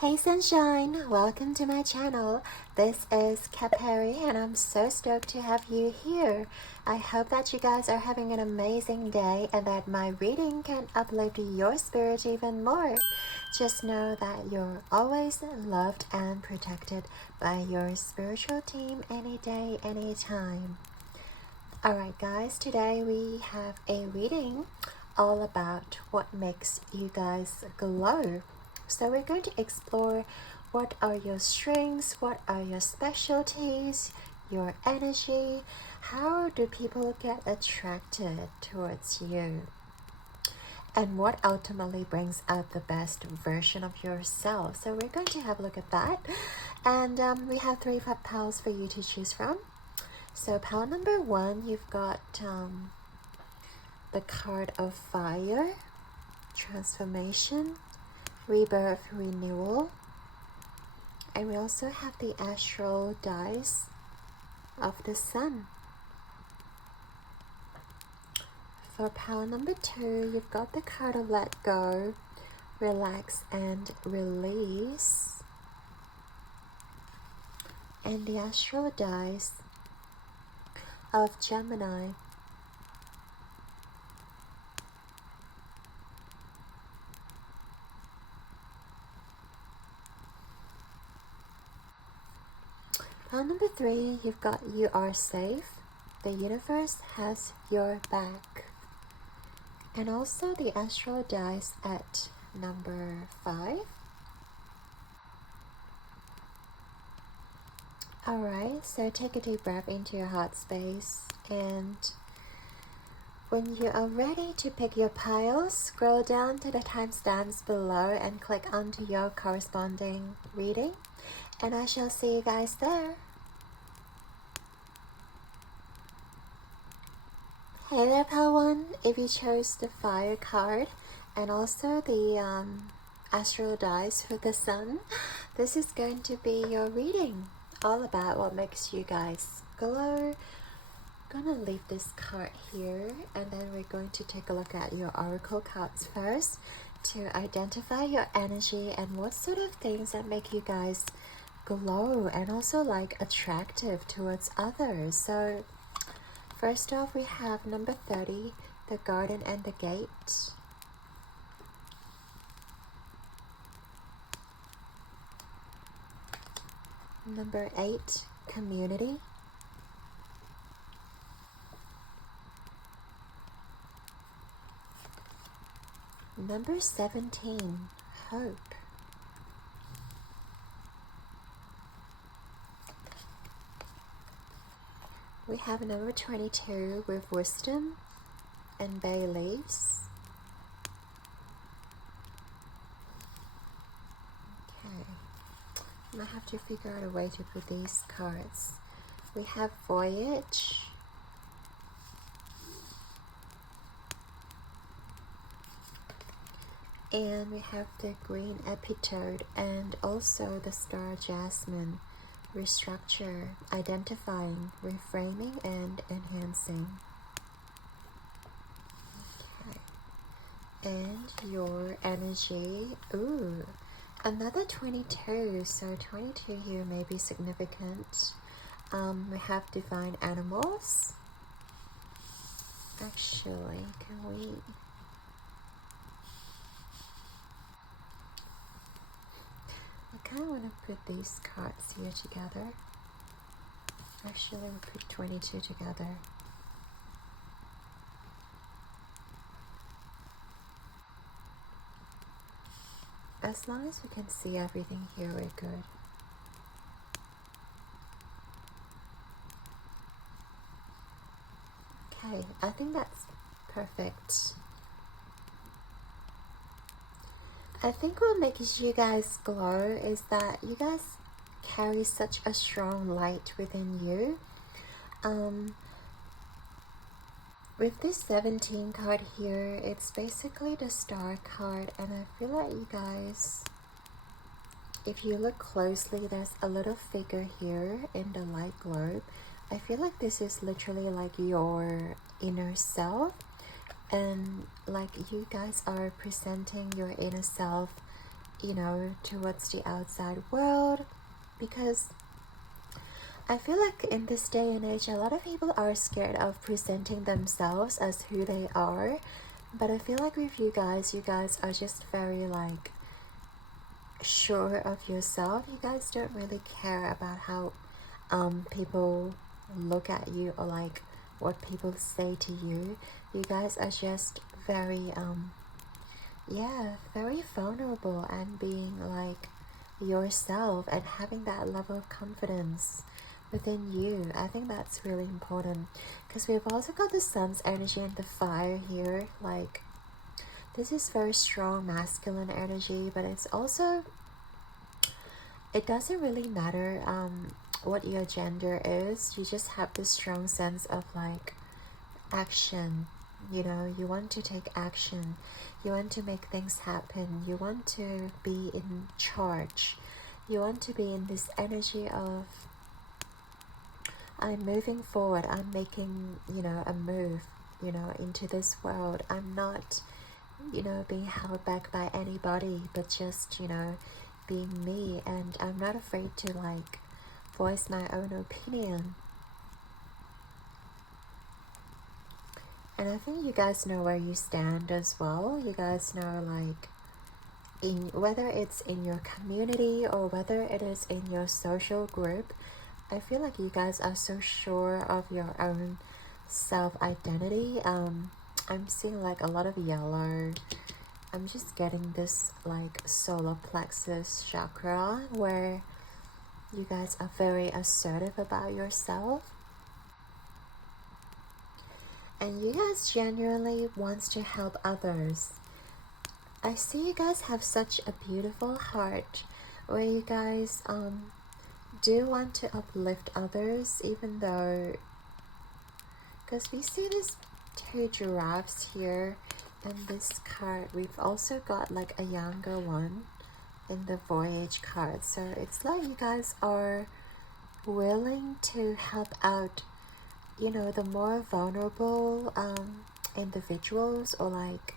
Hey sunshine, welcome to my channel. This is Capari and I'm so stoked to have you here. I hope that you guys are having an amazing day and that my reading can uplift your spirit even more. Just know that you're always loved and protected by your spiritual team any day, anytime. Alright guys, today we have a reading all about what makes you guys glow. So we're going to explore what are your strengths, what are your specialties, your energy, how do people get attracted towards you, and what ultimately brings out the best version of yourself. So we're going to have a look at that. And we have 3 piles for you to choose from. So pile number 1, you've got the card of fire, transformation, rebirth, renewal, and we also have the astral dice of the sun. For pile number 2, you've got the card of let go, relax, and release, and the astral dice of Gemini. Pile number 3, you've got you are safe, the universe has your back, and also the astral dice at number 5. Alright, so take a deep breath into your heart space, and when you are ready to pick your piles, scroll down to the timestamps below and click onto your corresponding reading, and I shall see you guys there. Hey there, pile 1, if you chose the fire card and also the astral dice for the sun, this is going to be your reading, all about what makes you guys glow. I'm gonna leave this card here, and then we're going to take a look at your oracle cards first to identify your energy and what sort of things that make you guys glow and also like attractive towards others. So first off, we have number 30, the garden and the gate. Number 8, community. Number 17, hope. We have number 22 with wisdom and bay leaves. Okay, I might have to figure out a way to put these cards. We have voyage, and we have the green epitome and also the star jasmine. Restructure, identifying, reframing, and enhancing. Okay. And your energy, ooh, another 22, so 22 here may be significant. We have divine animals. Actually, can we... I kind of want to put these cards here together. Actually, we'll put 22 together. As long as we can see everything here, we're good. Okay, I think that's perfect. I think what makes you guys glow is that you guys carry such a strong light within you. With this 17 card here, it's basically the star card, and I feel like you guys, if you look closely, there's a little figure here in the light globe. I feel like this is literally like your inner self, and like you guys are presenting your inner self you know, towards the outside world, because I feel like in this day and age, a lot of people are scared of presenting themselves as who they are. But I feel like with you guys are just very like sure of yourself. You guys don't really care about how people look at you or like what people say to you. You guys are just very yeah, very vulnerable and being like yourself and having that level of confidence within you. I think that's really important, because we've also got the sun's energy and the fire here. Like, this is very strong masculine energy, but it's also, it doesn't really matter what your gender is. You just have this strong sense of like action. You know, you want to take action, you want to make things happen, you want to be in charge, you want to be in this energy of, I'm moving forward, I'm making, you know, a move, you know, into this world. I'm not, you know, being held back by anybody, but just, you know, being me. And I'm not afraid to like voice my own opinion. And I think you guys know where you stand as well. You guys know, like, in whether it's in your community or whether it is in your social group, I feel like you guys are so sure of your own self-identity. I'm seeing like a lot of yellow. I'm just getting this like solar plexus chakra where you guys are very assertive about yourself. And you guys genuinely wants to help others. I see you guys have such a beautiful heart where you guys do want to uplift others, even though, because we see these two giraffes here in this card. We've also got like a younger one in the voyage card. So it's like you guys are willing to help out, you know, the more vulnerable individuals, or like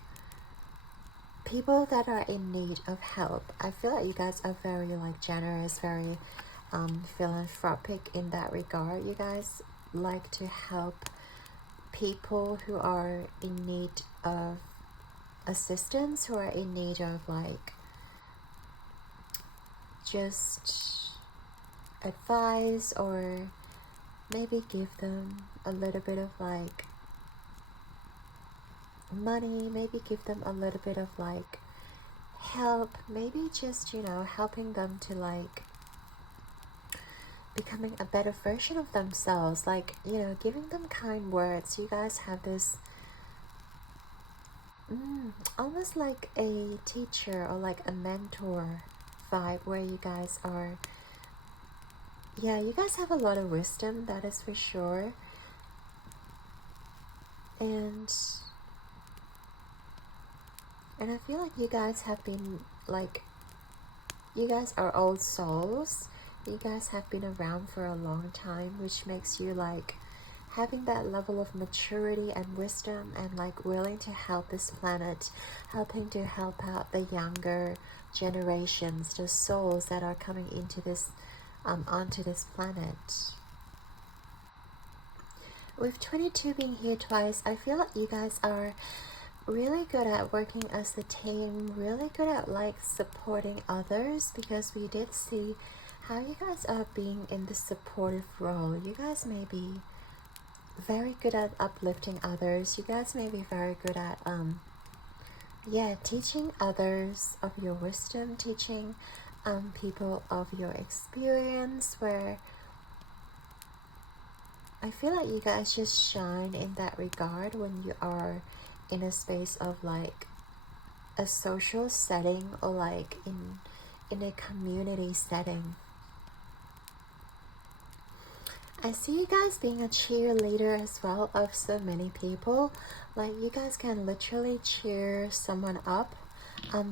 people that are in need of help. I feel like you guys are very like generous, very philanthropic in that regard. You guys like to help people who are in need of assistance, who are in need of like just advice, or maybe give them a little bit of like money, maybe give them a little bit of like help, maybe just, you know, helping them to like becoming a better version of themselves, like, you know, giving them kind words. You guys have this almost like a teacher or like a mentor vibe, where you guys are, yeah, you guys have a lot of wisdom, that is for sure. And I feel like you guys have been like, you guys are old souls. You guys have been around for a long time, which makes you like having that level of maturity and wisdom, and like willing to help this planet, helping to help out the younger generations, the souls that are coming into this onto this planet. With 22 being here twice, I feel like you guys are really good at working as a team, really good at like supporting others, because we did see how you guys are being in the supportive role. You guys may be very good at uplifting others. You guys may be very good at yeah, teaching others of your wisdom, teaching people of your experience, where I feel like you guys just shine in that regard when you are in a space of like a social setting, or like in a community setting. I see you guys being a cheerleader as well of so many people. Like, you guys can literally cheer someone up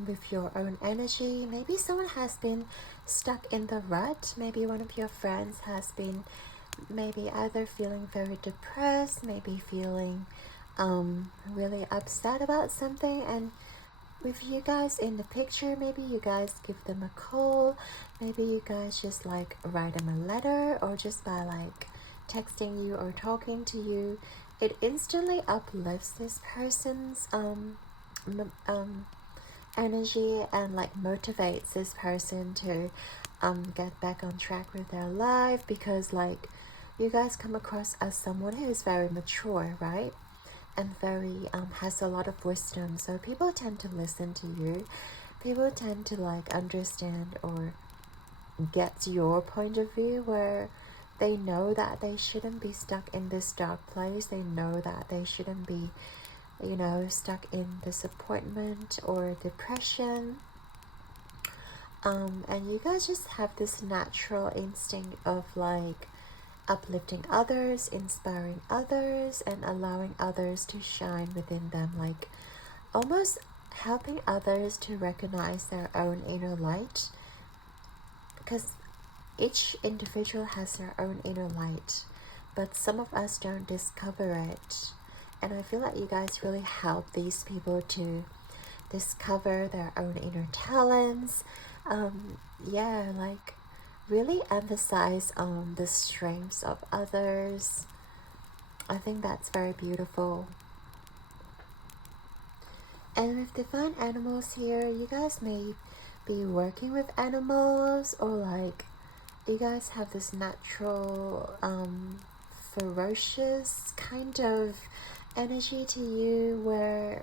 with your own energy. Maybe someone has been stuck in the rut. Maybe one of your friends has been maybe either feeling very depressed, maybe feeling really upset about something, and with you guys in the picture. Maybe you guys give them a call, maybe you guys just like write them a letter, or just by like texting you or talking to you, it instantly uplifts this person's energy and like motivates this person to get back on track with their life, because like you guys come across as someone who is very mature, right? And very has a lot of wisdom, so people tend to listen to you. People tend to like understand or get your point of view, where they know that they shouldn't be stuck in this dark place. They know that they shouldn't be, you know, stuck in disappointment or depression. And you guys just have this natural instinct of like uplifting others, inspiring others, and allowing others to shine within them, like almost helping others to recognize their own inner light, because each individual has their own inner light, but some of us don't discover it. And I feel like you guys really help these people to discover their own inner talents. Yeah, like really emphasize on the strengths of others. I think that's very beautiful. And with divine animals here, you guys may be working with animals, or like you guys have this natural ferocious kind of energy to you, where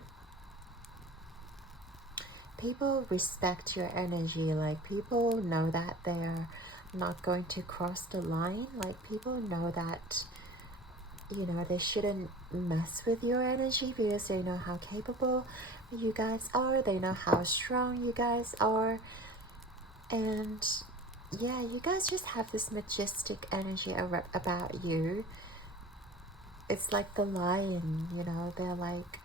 people respect your energy. Like people know that they're not going to cross the line. Like people know that, you know, they shouldn't mess with your energy, because they know how capable you guys are. They know how strong you guys are. And yeah, you guys just have this majestic energy about you. It's like the lion, you know, they're like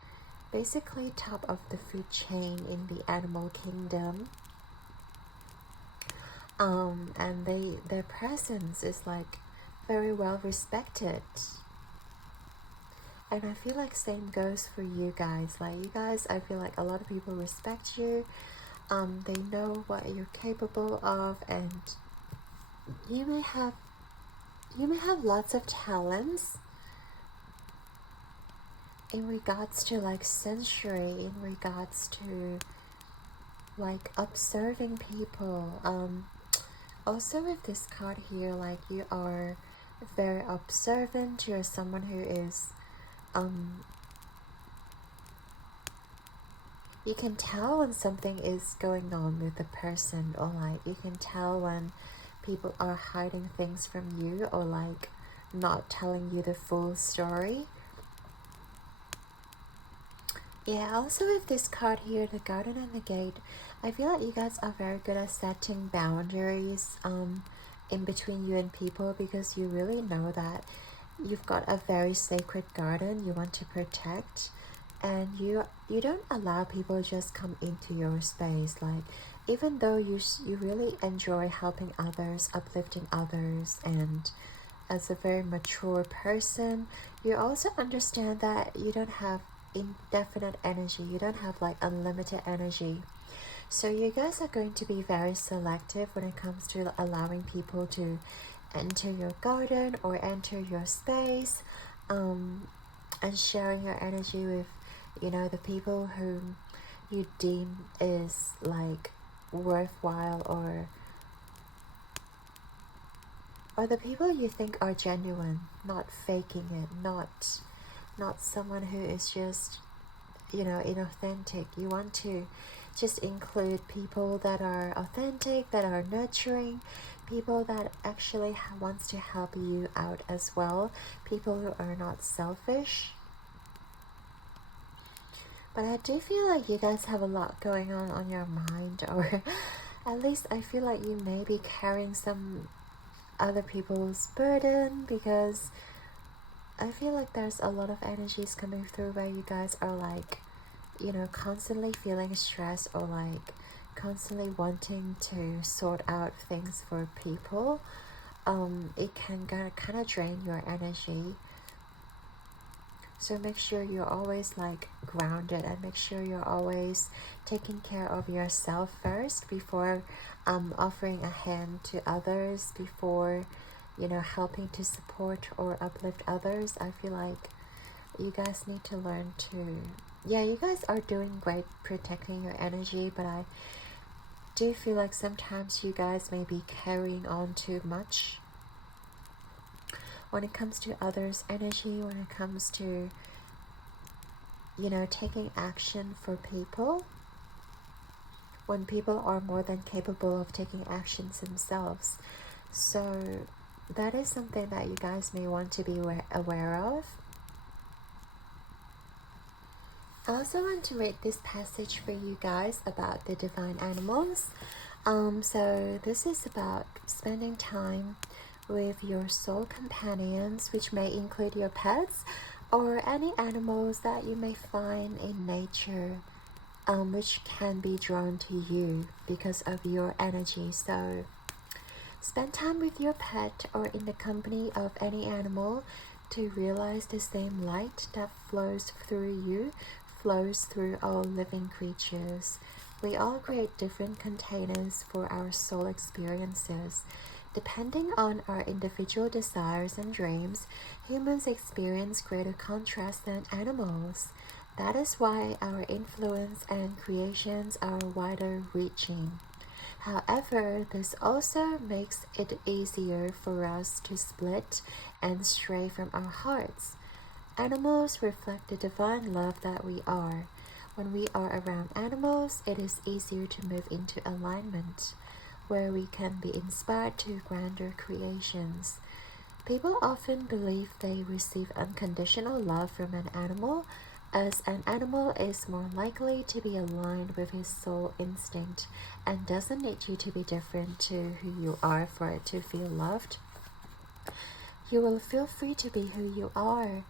basically top of the food chain in the animal kingdom. And their presence is like very well respected. And I feel like same goes for you guys. Like you guys, I feel like a lot of people respect you. They know what you're capable of, and you may have lots of talents in regards to like sensory, in regards to like observing people. Also with this card here, like you are very observant. You're someone who is you can tell when something is going on with the person, or like you can tell when people are hiding things from you, or like not telling you the full story. Yeah, also with this card here, the Garden and the Gate, I feel like you guys are very good at setting boundaries in between you and people, because you really know that you've got a very sacred garden you want to protect, and you don't allow people just come into your space. Like even though you really enjoy helping others, uplifting others, and as a very mature person, you also understand that you don't have indefinite energy. You don't have like unlimited energy. So you guys are going to be very selective when it comes to allowing people to enter your garden or enter your space, and sharing your energy with, you know, the people whom you deem is like worthwhile, or the people you think are genuine, not faking it, not someone who is just, you know, inauthentic. You want to just include people that are authentic, that are nurturing, people that actually wants to help you out as well, people who are not selfish. But I do feel like you guys have a lot going on your mind, or at least I feel like you may be carrying some other people's burden, because I feel like there's a lot of energies coming through where you guys are like, you know, constantly feeling stressed, or like constantly wanting to sort out things for people. It can kind of drain your energy. So make sure you're always like grounded, and make sure you're always taking care of yourself first before offering a hand to others, before, you know, helping to support or uplift others. I feel like you guys need to learn to, yeah, you guys are doing great protecting your energy, but I do feel like sometimes you guys may be carrying on too much when it comes to others' energy, when it comes to, you know, taking action for people, when people are more than capable of taking actions themselves. So that is something that you guys may want to be aware of. I also want to read this passage for you guys about the divine animals. So this is about spending time with your soul companions, which may include your pets or any animals that you may find in nature, which can be drawn to you because of your energy. So spend time with your pet or in the company of any animal to realize the same light that flows through you flows through all living creatures. We all create different containers for our soul experiences. Depending on our individual desires and dreams, humans experience greater contrast than animals. That is why our influence and creations are wider reaching. However, this also makes it easier for us to split and stray from our hearts. Animals reflect the divine love that we are. When we are around animals, it is easier to move into alignment, where we can be inspired to grander creations. People often believe they receive unconditional love from an animal, as an animal is more likely to be aligned with his soul instinct and doesn't need you to be different to who you are for it to feel loved. You will feel free to be who you are.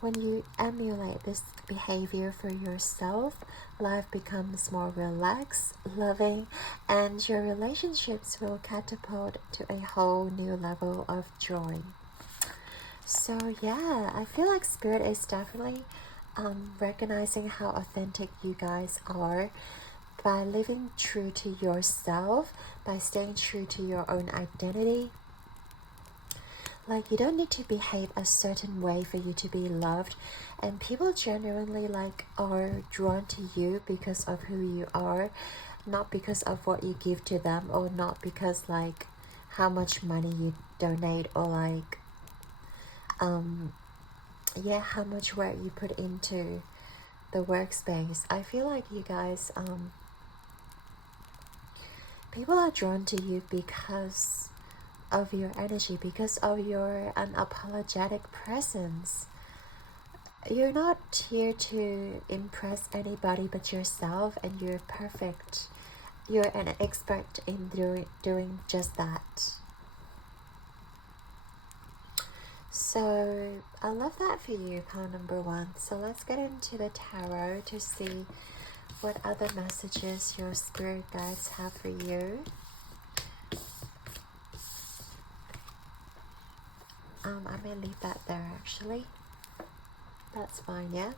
When you emulate this behavior for yourself, life becomes more relaxed, loving, and your relationships will catapult to a whole new level of joy. So yeah, I feel like Spirit is definitely recognizing how authentic you guys are by living true to yourself, by staying true to your own identity. Like, you don't need to behave a certain way for you to be loved, and people genuinely like are drawn to you because of who you are, not because of what you give to them, or not because like how much money you donate, or like yeah, how much work you put into the workspace. I feel like you guys people are drawn to you because of your energy, because of your unapologetic presence. You're not here to impress anybody but yourself, and you're perfect. You're an expert in doing just that. So I love that for you, pile number 1. So let's get into the tarot to see what other messages your spirit guides have for you. I may leave that there actually. That's fine, yeah?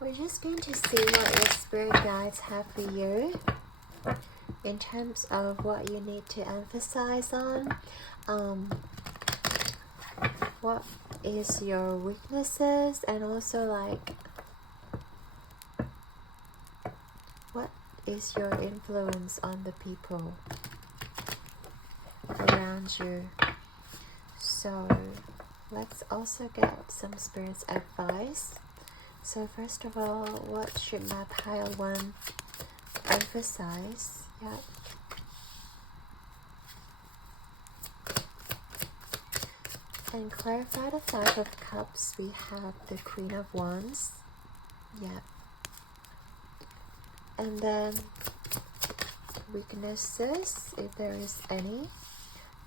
We're just going to see what your spirit guides have for you in terms of what you need to emphasize on. What is your weaknesses, and also like what is your influence on the people around you. So let's also get some spirit's advice. So first of all, what should my pile 1 emphasize? Yeah. And clarify the 5 of Cups. We have the Queen of Wands. Yeah. And then weaknesses, if there is any,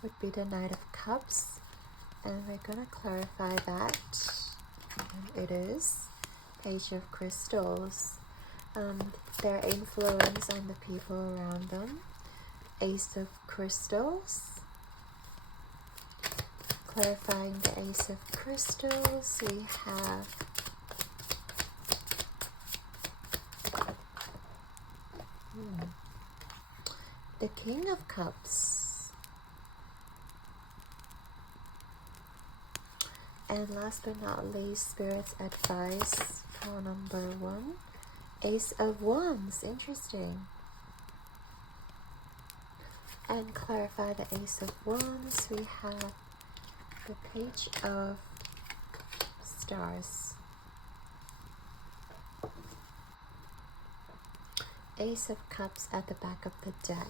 would be the Knight of Cups. And we're going to clarify that. And it is Page of Crystals. Their influence on the people around them. Ace of Crystals. Clarifying the Ace of Crystals, we have the King of Cups. And last but not least, Spirit's advice for number 1. Ace of Wands. Interesting. And clarify the Ace of Wands, we have the Page of Stars. Ace of Cups at the back of the deck.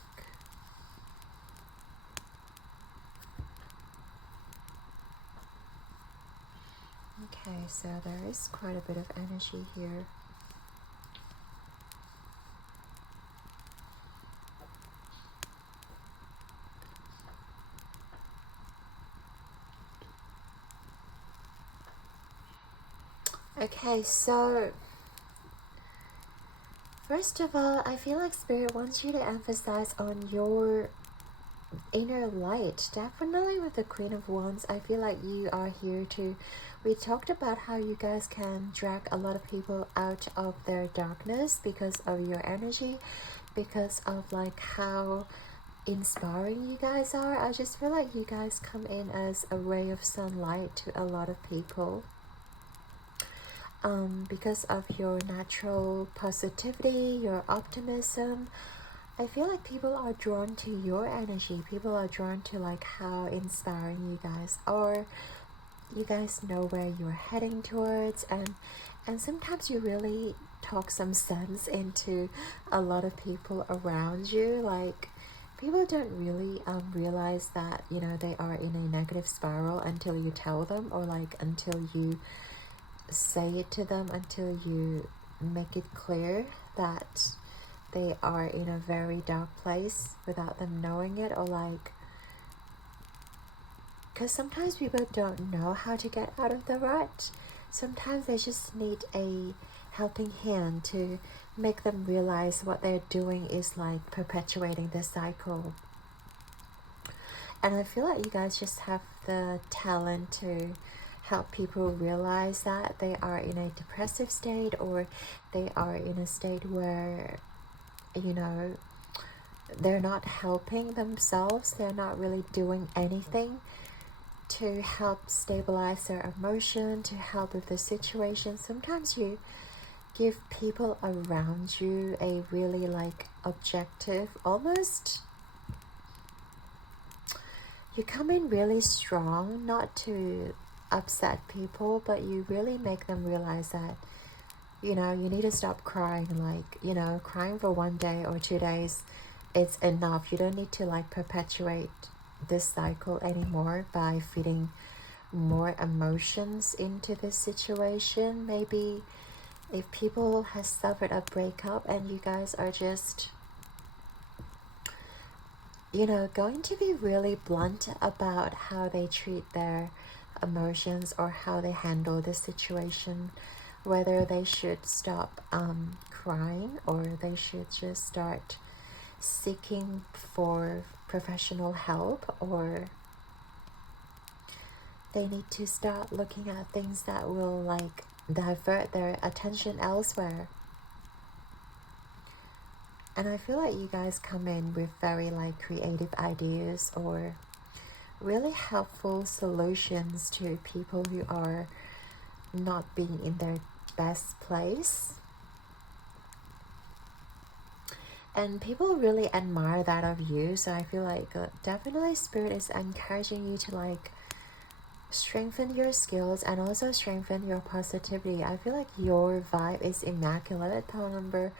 Okay, so there is quite a bit of energy here. Okay, so first of all, I feel like Spirit wants you to emphasize on your inner light. Definitely with the Queen of Wands, I feel like you are here to... We talked about how you guys can drag a lot of people out of their darkness because of your energy, because of like how inspiring you guys are. I just feel like you guys come in as a ray of sunlight to a lot of people. Because of your natural positivity, your optimism, I feel like people are drawn to your energy. People are drawn to like how inspiring you guys are. You guys know where you're heading towards, and sometimes you really talk some sense into a lot of people around you. Like, people don't really realize that, you know, they are in a negative spiral until you tell them, or like until you say it to them, until you make it clear that they are in a very dark place without them knowing it. Or like, because sometimes people don't know how to get out of the rut. Sometimes they just need a helping hand to make them realize what they're doing is like perpetuating the cycle. And I feel like you guys just have the talent to help people realize that they are in a depressive state, or they are in a state where, you know, they're not helping themselves. They're not really doing anything to help stabilize their emotion, to help with the situation. Sometimes you give people around you a really like objective, almost, you come in really strong, not to upset people, but you really make them realize that, you know, you need to stop crying. Like, you know, crying for 1 day or 2 days, it's enough. You don't need to like perpetuate this cycle anymore by feeding more emotions into this situation. Maybe if people has suffered a breakup and you guys are just, you know, going to be really blunt about how they treat their emotions or how they handle the situation, whether they should stop crying, or they should just start seeking for professional help, or they need to start looking at things that will like divert their attention elsewhere. And I feel like you guys come in with very like creative ideas or really helpful solutions to people who are not being in their best place. And people really admire that of you. So I feel like definitely Spirit is encouraging you to like strengthen your skills and also strengthen your positivity. I feel like your vibe is immaculate. Power number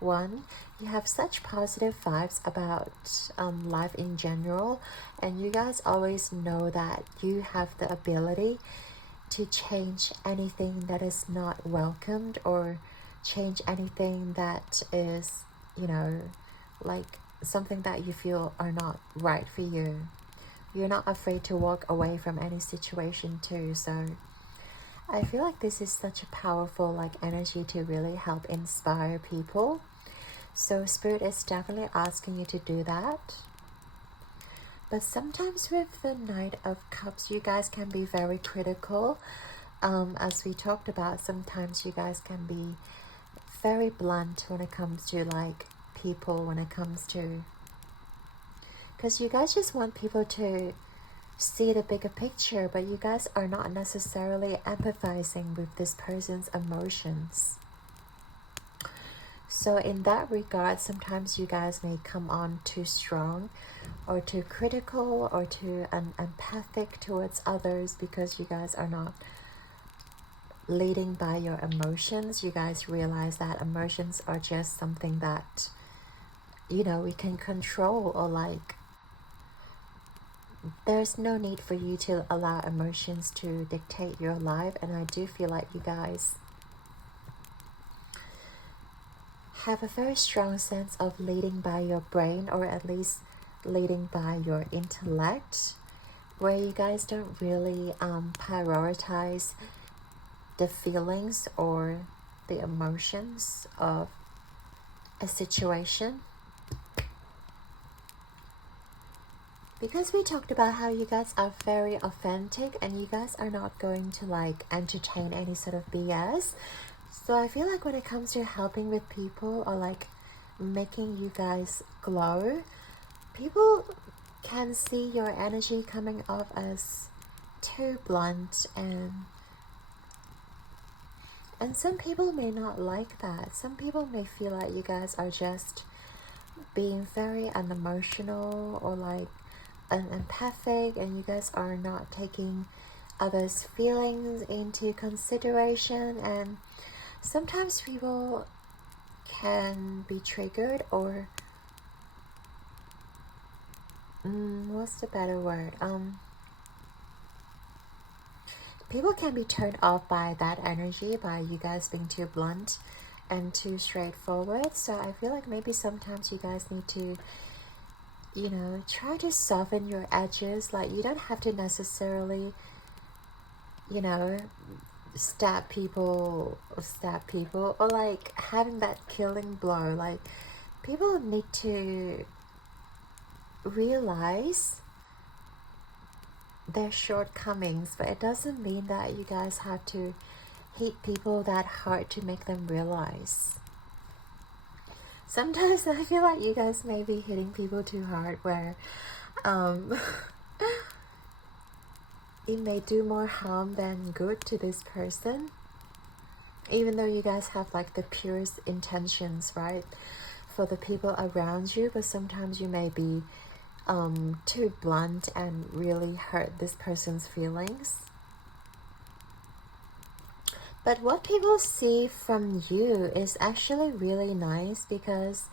1, you have such positive vibes about life in general, and you guys always know that you have the ability to change anything that is not welcomed, or change anything that is, you know, like something that you feel are not right for you. You're not afraid to walk away from any situation too. So I feel like this is such a powerful like energy to really help inspire people. So Spirit is definitely asking you to do that. But sometimes with the Knight of Cups, you guys can be very critical. As we talked about, sometimes you guys can be very blunt when it comes to like people, when it comes to, because you guys just want people to see the bigger picture, but you guys are not necessarily empathizing with this person's emotions. So in that regard, sometimes you guys may come on too strong or too critical or too empathic towards others, because you guys are not leading by your emotions. You guys realize that emotions are just something that, you know, we can control, or like there's no need for you to allow emotions to dictate your life. And I do feel like you guys have a very strong sense of leading by your brain, or at least leading by your intellect, where you guys don't really prioritize the feelings or the emotions of a situation. Because we talked about how you guys are very authentic and you guys are not going to like entertain any sort of BS. So I feel like when it comes to helping with people or like making you guys glow, people can see your energy coming off as too blunt, and some people may not like that. Some people may feel like you guys are just being very unemotional or like unempathic, and you guys are not taking others' feelings into consideration. And sometimes people can be triggered, or what's the better word? People can be turned off by that energy, by you guys being too blunt and too straightforward. So I feel like maybe sometimes you guys need to, you know, try to soften your edges. Like you don't have to necessarily, you know, stab people, or like having that killing blow. Like people need to realize their shortcomings, but it doesn't mean that you guys have to hate people that hard to make them realize. Sometimes I feel like you guys may be hitting people too hard, where it may do more harm than good to this person, even though you guys have like the purest intentions, right, for the people around you. But sometimes you may be too blunt and really hurt this person's feelings. But what people see from you is actually really nice, because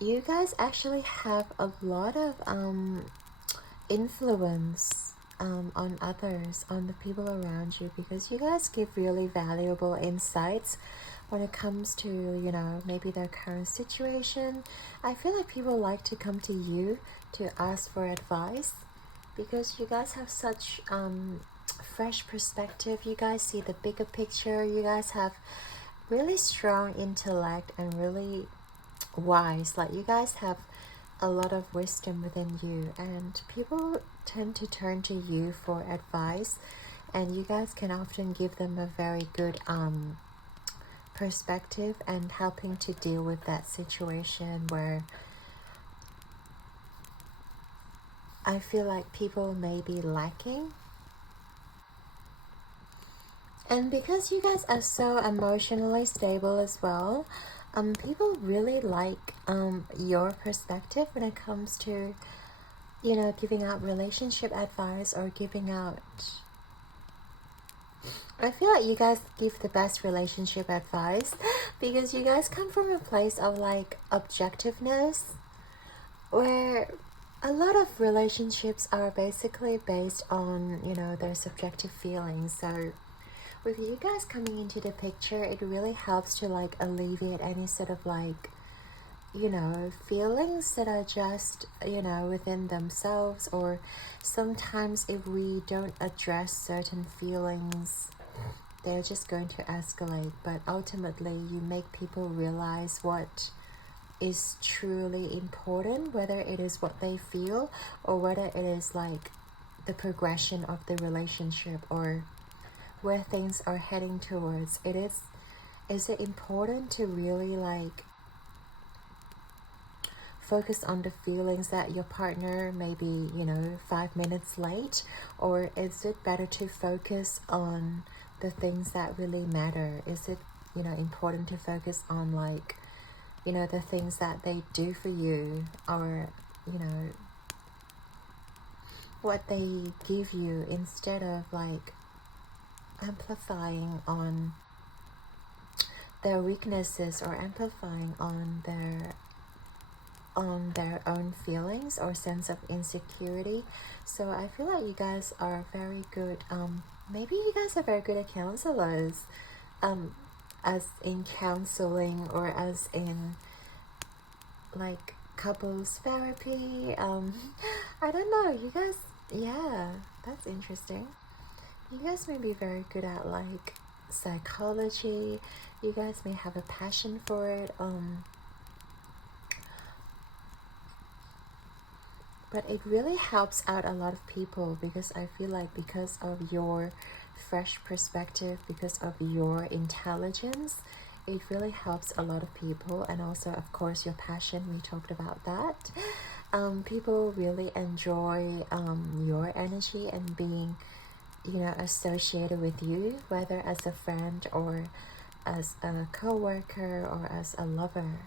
you guys actually have a lot of influence on others, on the people around you, because you guys give really valuable insights when it comes to, you know, maybe their current situation. I feel like people like to come to you to ask for advice, because you guys have such fresh perspective. You guys see the bigger picture. You guys have really strong intellect and really wise. Like you guys have a lot of wisdom within you, and people tend to turn to you for advice, and you guys can often give them a very good perspective and helping to deal with that situation where I feel like people may be lacking. And because you guys are so emotionally stable as well, people really like your perspective when it comes to, you know, giving out relationship advice or giving out, I feel like you guys give the best relationship advice, because you guys come from a place of like objectiveness, where a lot of relationships are basically based on, you know, their subjective feelings. So with you guys coming into the picture, it really helps to like alleviate any sort of like, you know, feelings that are just, you know, within themselves. Or sometimes if we don't address certain feelings, they're just going to escalate. But ultimately you make people realize what is truly important, whether it is what they feel or whether it is like the progression of the relationship or where things are heading towards. Is it important to really like focus on the feelings that your partner may be, 5 minutes late? Or is it better to focus on the things that really matter? Is it, important to focus on like, the things that they do for you, or, what they give you, instead of like amplifying on their weaknesses or amplifying on their own feelings or sense of insecurity. So I feel like you guys are very good, maybe you guys are very good at counselors, as in counseling, or as in like couples therapy. I don't know, you guys, yeah, that's interesting. You guys may be very good at like psychology. You guys may have a passion for it. But it really helps out a lot of people, because I feel like because of your fresh perspective, because of your intelligence, it really helps a lot of people. And also, of course, your passion, we talked about that. People really enjoy your energy and being, associated with you, whether as a friend or as a co-worker or as a lover.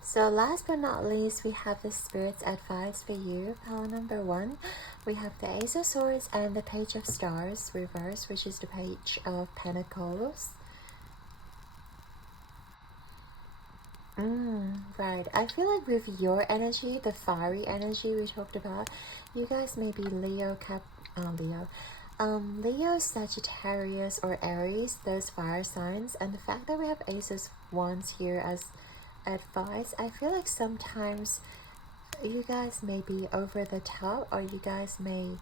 So last but not least, we have the Spirit's advice for you. Pile number 1, we have the Ace of Swords and the Page of Stars reversed, which is the Page of Pentacles. Right. I feel like with your energy, the fiery energy we talked about, you guys may be Leo, Sagittarius, or Aries, those fire signs. And the fact that we have Ace of Wands here as advice, I feel like sometimes you guys may be over the top, or you guys may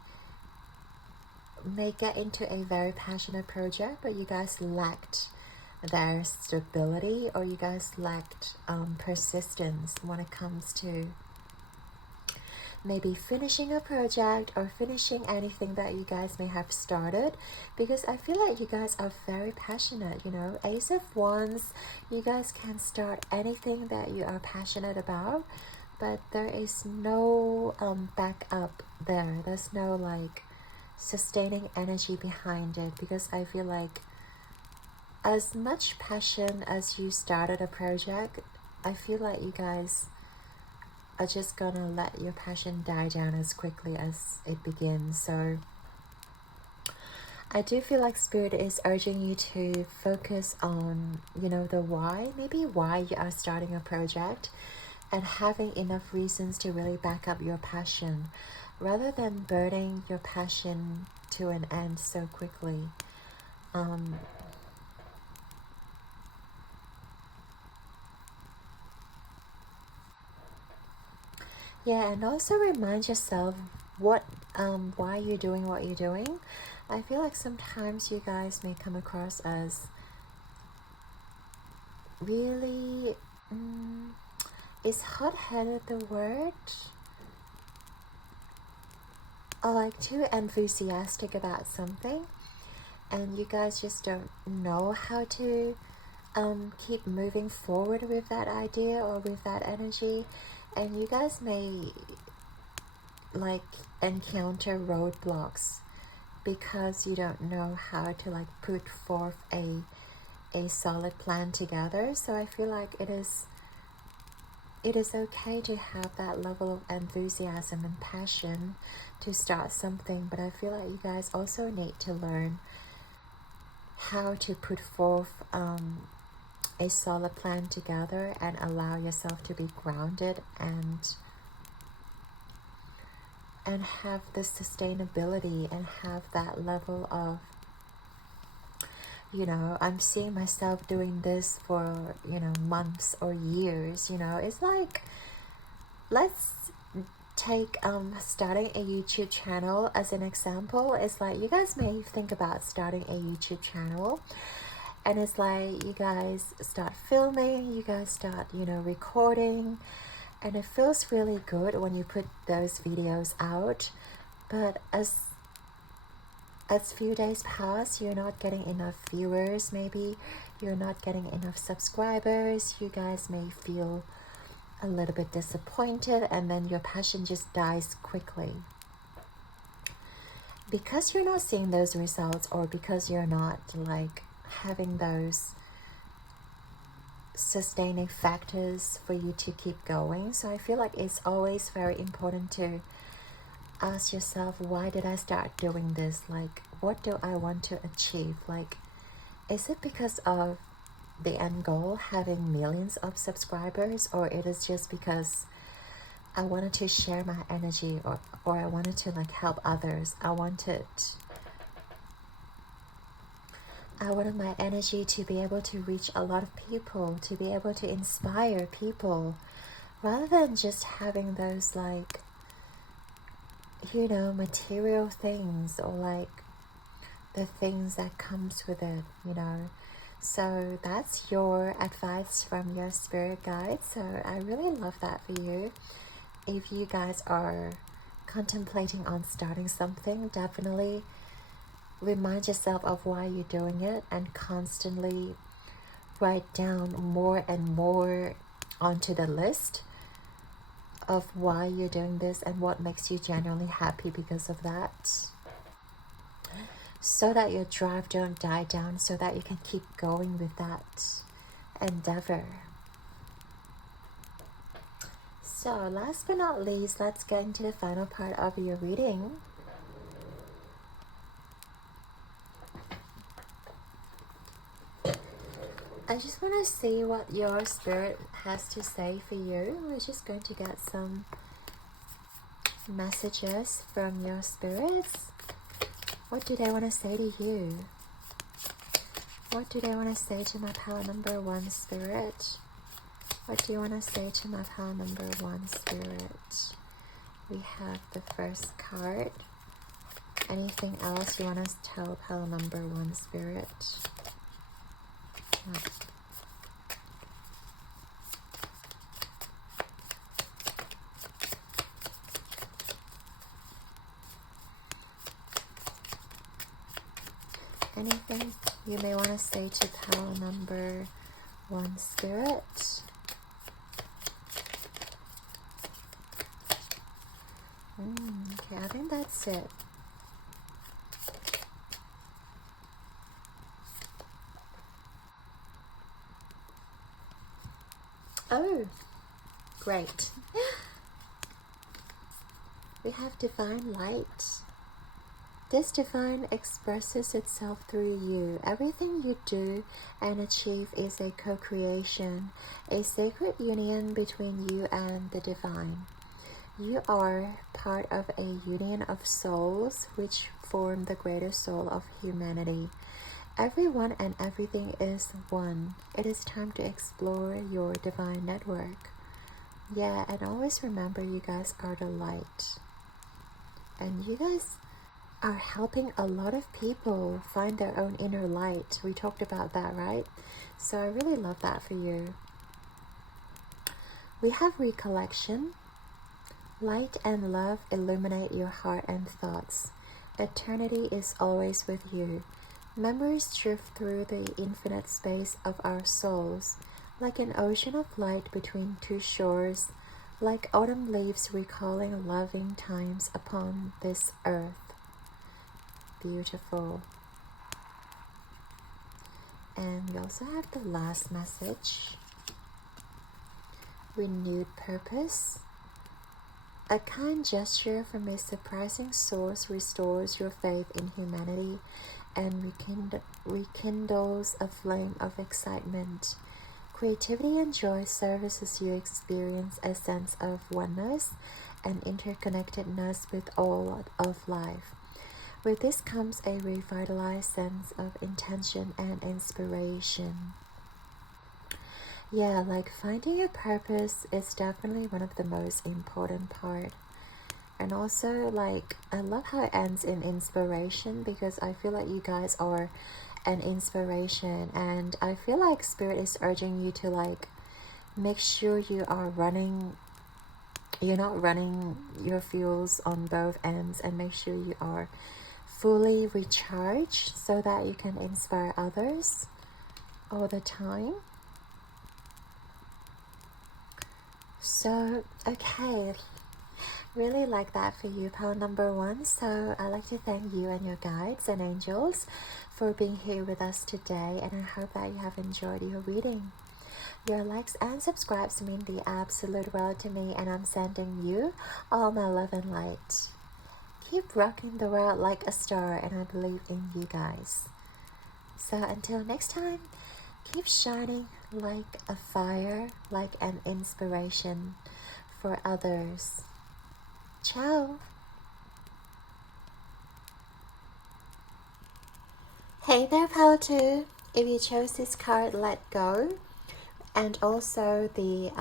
get into a very passionate project, but you guys lacked their stability, or you guys lacked persistence when it comes to maybe finishing a project or finishing anything that you guys may have started, because I feel like you guys are very passionate. Ace of Wands, you guys can start anything that you are passionate about, but there is no backup there. There's no like sustaining energy behind it, because I feel like as much passion as you started a project, I feel like you guys are just gonna let your passion die down as quickly as it begins. So I do feel like Spirit is urging you to focus on, the why, maybe why you are starting a project, and having enough reasons to really back up your passion, rather than burning your passion to an end so quickly. Yeah, and also remind yourself why you're doing what you're doing. I feel like sometimes you guys may come across as really, is hot-headed the word? Or like too enthusiastic about something, and you guys just don't know how to keep moving forward with that idea or with that energy. And you guys may like encounter roadblocks because you don't know how to like put forth a solid plan together. So I feel like it is okay to have that level of enthusiasm and passion to start something, but I feel like you guys also need to learn how to put forth a solid plan together and allow yourself to be grounded and have the sustainability and have that level of, I'm seeing myself doing this for, months or years. It's like, let's take starting a YouTube channel as an example. It's like you guys may think about starting a YouTube channel, And it's like you guys start filming, you guys start, recording, and it feels really good when you put those videos out. But as few days pass, you're not getting enough viewers, maybe you're not getting enough subscribers, you guys may feel a little bit disappointed, and then your passion just dies quickly. Because you're not seeing those results, or because you're not like having those sustaining factors for you to keep going. So I feel like it's always very important to ask yourself, why did I start doing this? Like, what do I want to achieve? Like, is it because of the end goal, having millions of subscribers, or it is just because I wanted to share my energy, or I wanted to like help others? I wanted my energy to be able to reach a lot of people, to be able to inspire people, rather than just having those like, material things, or like the things that comes with it, So that's your advice from your spirit guide. So I really love that for you. If you guys are contemplating on starting something, definitely remind yourself of why you're doing it, and constantly write down more and more onto the list of why you're doing this and what makes you genuinely happy because of that, so that your drive don't die down, so that you can keep going with that endeavor. So last but not least, let's get into the final part of your reading. I just want to see what your spirit has to say for you. We're just going to get some messages from your spirits. What do they want to say to you? What do they want to say to my power number 1 spirit? What do you want to say to my power number 1 spirit? We have the first card. Anything else you want to tell power number 1 spirit? No. Anything you may want to say to power number 1 spirit? Okay, I think that's it. Oh, great. We have divine light. This divine expresses itself through you. Everything you do and achieve is a co-creation, a sacred union between you and the divine. You are part of a union of souls which form the greater soul of humanity. Everyone and everything is one. It is time to explore your divine network. Yeah, and always remember, you guys are the light. And you guys are helping a lot of people find their own inner light. We talked about that, right? So I really love that for you. We have recollection. Light and love illuminate your heart and thoughts. Eternity is always with you. Memories drift through the infinite space of our souls, like an ocean of light between two shores, like autumn leaves recalling loving times upon this earth. Beautiful. And we also have the last message. Renewed purpose. A kind gesture from a surprising source restores your faith in humanity and rekindles a flame of excitement. Creativity and joy serve as you experience a sense of oneness and interconnectedness with all of life. With this comes a revitalized sense of intention and inspiration. Yeah, like finding a purpose is definitely one of the most important part. And also, like, I love how it ends in inspiration, because I feel like you guys are an inspiration, and I feel like Spirit is urging you to like make sure you're not running your fuels on both ends, and make sure you are fully recharged so that you can inspire others all the time. So, okay, really like that for you, pile number 1. So I'd like to thank you and your guides and angels for being here with us today, and I hope that you have enjoyed your reading. Your likes and subscribes mean the absolute world to me, and I'm sending you all my love and light. Keep rocking the world like a star, and I believe in you guys. So until next time, keep shining like a fire, like an inspiration for others. Ciao! Hey there, Pile 2. If you chose this card, let go. And also the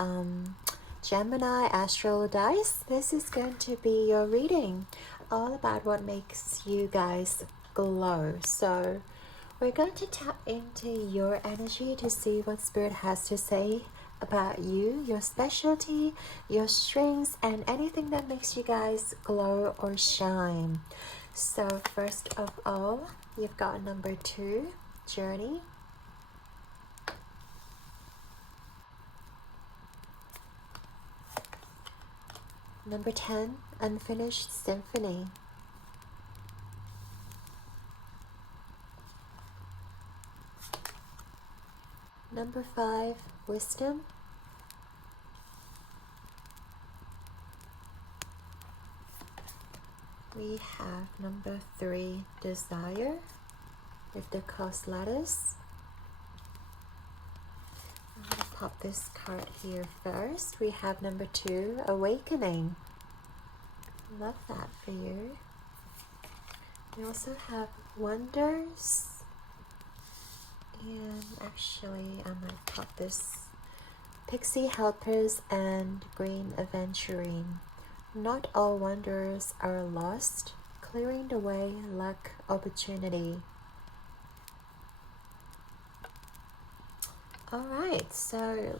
Gemini Astral Dice, this is going to be your reading, all about what makes you guys glow. So we're going to tap into your energy to see what Spirit has to say about you, your specialty, your strengths, and anything that makes you guys glow or shine. So first of all, you've got number 2, Journey. Number 10, Unfinished Symphony. Number 5, Wisdom. We have number 3, Desire, with the cross letters. I'm going to pop this card here first. We have number 2, Awakening. Love that for you. We also have Wonders. And actually, I might pop this, Pixie Helpers and Green Aventurine. Not all wonders are lost. Clearing the way, luck, opportunity. Alright, so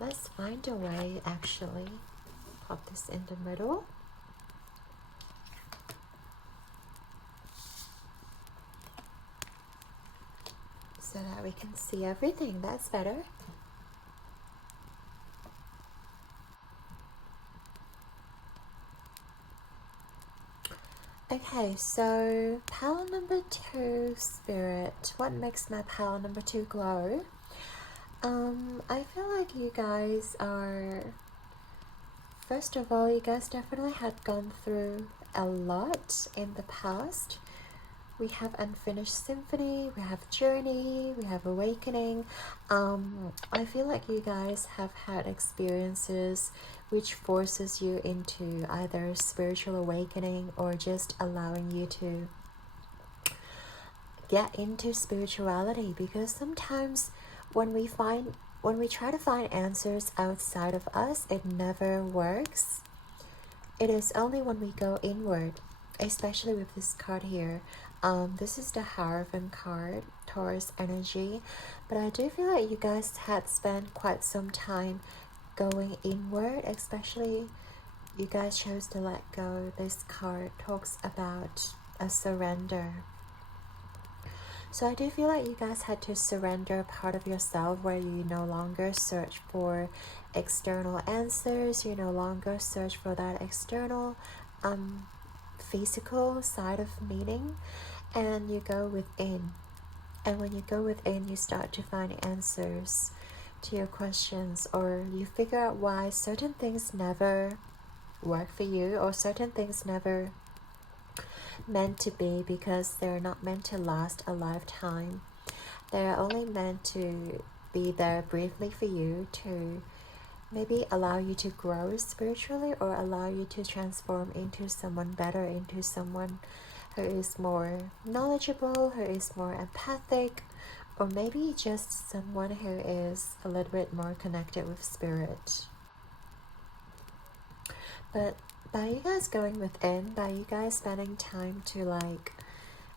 let's find a way, actually. Pop this in the middle. So that we can see everything. That's better. Okay, so pile number 2, Spirit. What makes my pile number 2 glow? I feel like you guys are, first of all, you guys definitely had gone through a lot in the past. We have Unfinished Symphony, we have Journey, we have Awakening. I feel like you guys have had experiences which forces you into either spiritual awakening or just allowing you to get into spirituality, because sometimes when we try to find answers outside of us, it never works. It is only when we go inward, especially with this card here. This is the Hierophant card, Taurus energy, but I do feel like you guys had spent quite some time going inward, especially you guys chose to let go. This card talks about a surrender. So I do feel like you guys had to surrender a part of yourself where you no longer search for external answers, you no longer search for that external physical side of meaning, and you go within. And when you go within, you start to find answers to your questions, or you figure out why certain things never work for you, or certain things never meant to be, because they're not meant to last a lifetime. They're only meant to be there briefly for you to maybe allow you to grow spiritually, or allow you to transform into someone better, into someone who is more knowledgeable, who is more empathic, or maybe just someone who is a little bit more connected with Spirit. But by you guys going within, by you guys spending time to like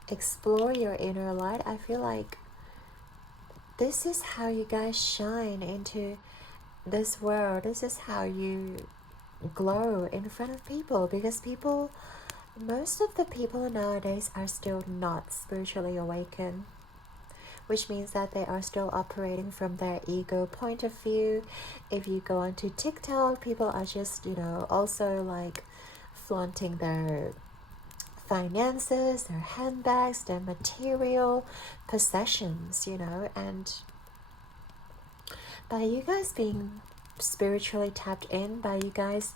explore your inner light. I feel like this is how you guys shine into this world. This is how you glow in front of people, because people, most of the people nowadays are still not spiritually awakened, which means that they are still operating from their ego point of view. If you go onto TikTok, people are just, also like flaunting their finances, their handbags, their material possessions, and by you guys being spiritually tapped in, by you guys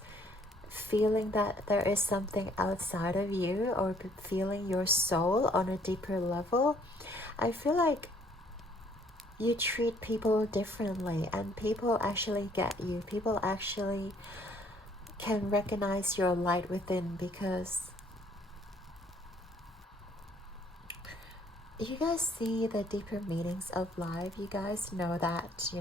feeling that there is something outside of you, or feeling your soul on a deeper level, I feel like you treat people differently, and people actually get you. People actually can recognize your light within, because you guys see the deeper meanings of life. You guys know that,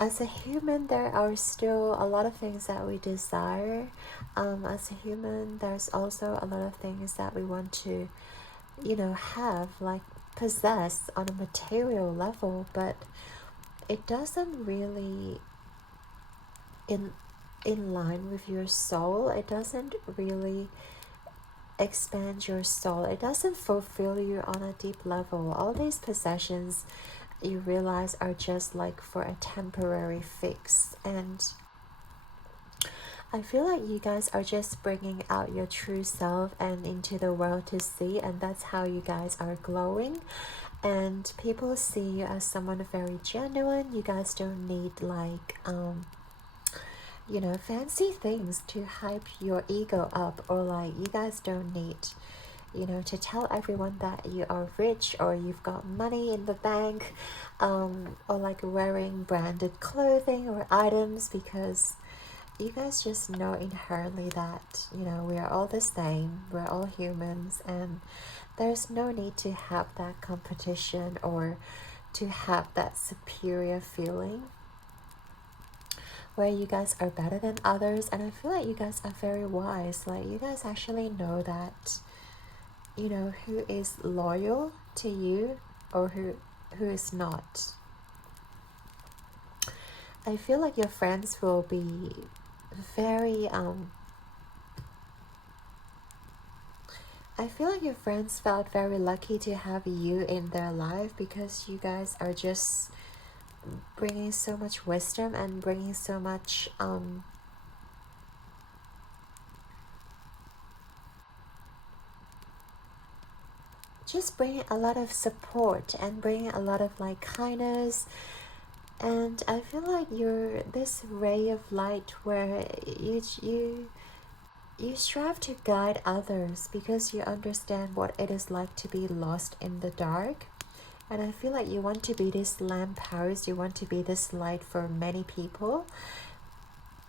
as a human, there are still a lot of things that we desire. As a human, there's also a lot of things that we want to, have, like possess on a material level, but it doesn't really in line with your soul. It doesn't really expand your soul. It doesn't fulfill you on a deep level. All these possessions, you realize, are just like for a temporary fix. And I feel like you guys are just bringing out your true self and into the world to see, and that's how you guys are glowing. And people see you as someone very genuine. You guys don't need like fancy things to hype your ego up, or like you guys don't need, to tell everyone that you are rich or you've got money in the bank, or like wearing branded clothing or items, because you guys just know inherently that, we are all the same, we're all humans, and there's no need to have that competition or to have that superior feeling where you guys are better than others. And I feel like you guys are very wise. Like, you guys actually know that, who is loyal to you or who is not. I feel like your friends will be very I feel like your friends felt very lucky to have you in their life, because you guys are just bringing so much wisdom and bringing so much just bringing a lot of support and bringing a lot of like kindness. And I feel like you're this ray of light where you strive to guide others, because you understand what it is like to be lost in the dark. And I feel like you want to be this lamppost, you want to be this light for many people,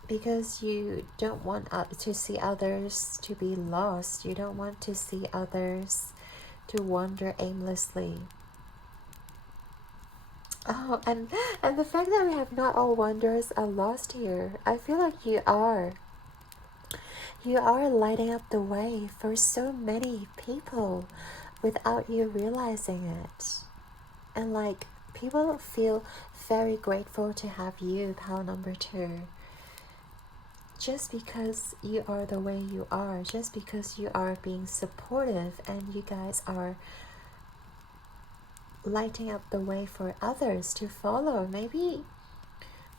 because you don't want to see others to be lost. You don't want to see others to wander aimlessly. Oh, and the fact that we have not all wanderers are lost here, I feel like you are. You are lighting up the way for so many people without you realizing it. And like, people feel very grateful to have you, pal number 2. Just because you are the way you are, just because you are being supportive and you guys are lighting up the way for others to follow. Maybe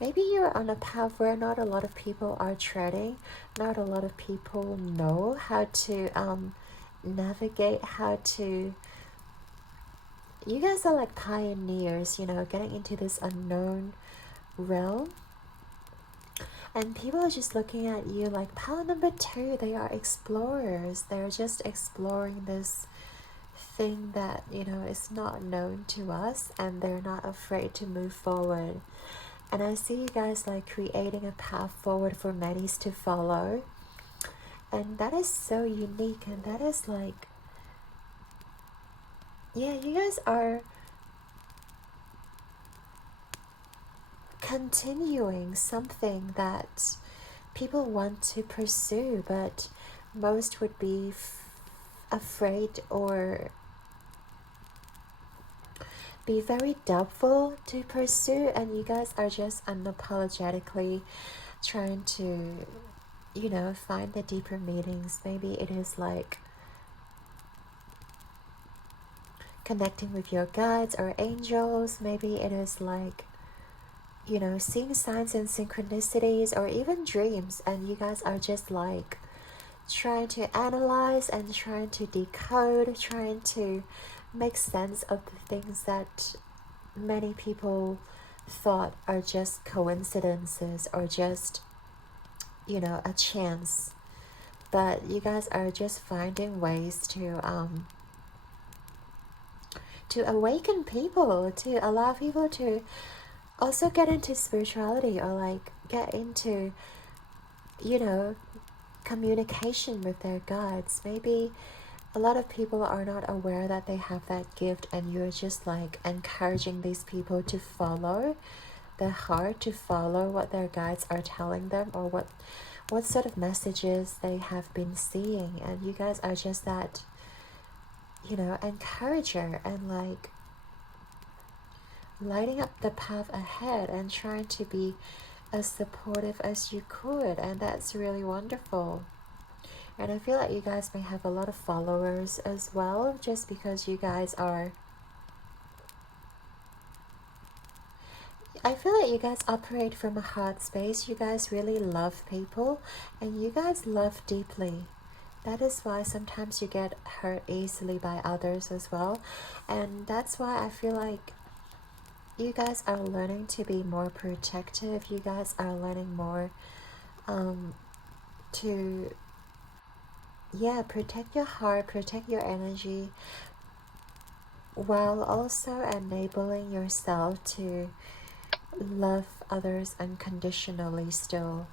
you're on a path where not a lot of people are treading, not a lot of people know how to navigate, how to... You guys are like pioneers, getting into this unknown realm. And people are just looking at you like, pile number 2, they are explorers. They're just exploring this thing that, is not known to us, and they're not afraid to move forward. And I see you guys like creating a path forward for many to follow. And that is so unique, and that is like, yeah, you guys are continuing something that people want to pursue, but most would be afraid or be very doubtful to pursue, and you guys are just unapologetically trying to, you know, find the deeper meanings. Maybe it is like connecting with your guides or angels. Maybe it is like, you know, seeing signs and synchronicities or even dreams, and you guys are just like trying to analyze and trying to decode, trying to make sense of the things that many people thought are just coincidences or just, you know, a chance. But you guys are just finding ways to awaken people, to allow people to also get into spirituality, or like get into, you know, communication with their guides. Maybe a lot of people are not aware that they have that gift, and you're just like encouraging these people to follow their heart, to follow what their guides are telling them, or what sort of messages they have been seeing. And you guys are just that, you know, encourager, and like lighting up the path ahead and trying to be as supportive as you could. And that's really wonderful. And I feel like you guys may have a lot of followers as well, just because you guys are, I feel like you guys operate from a heart space. You guys really love people, and you guys love deeply. That is why sometimes you get hurt easily by others as well. And that's why I feel like you guys are learning to be more protective. You guys are learning more to, yeah, protect your heart, protect your energy, while also enabling yourself to love others unconditionally still.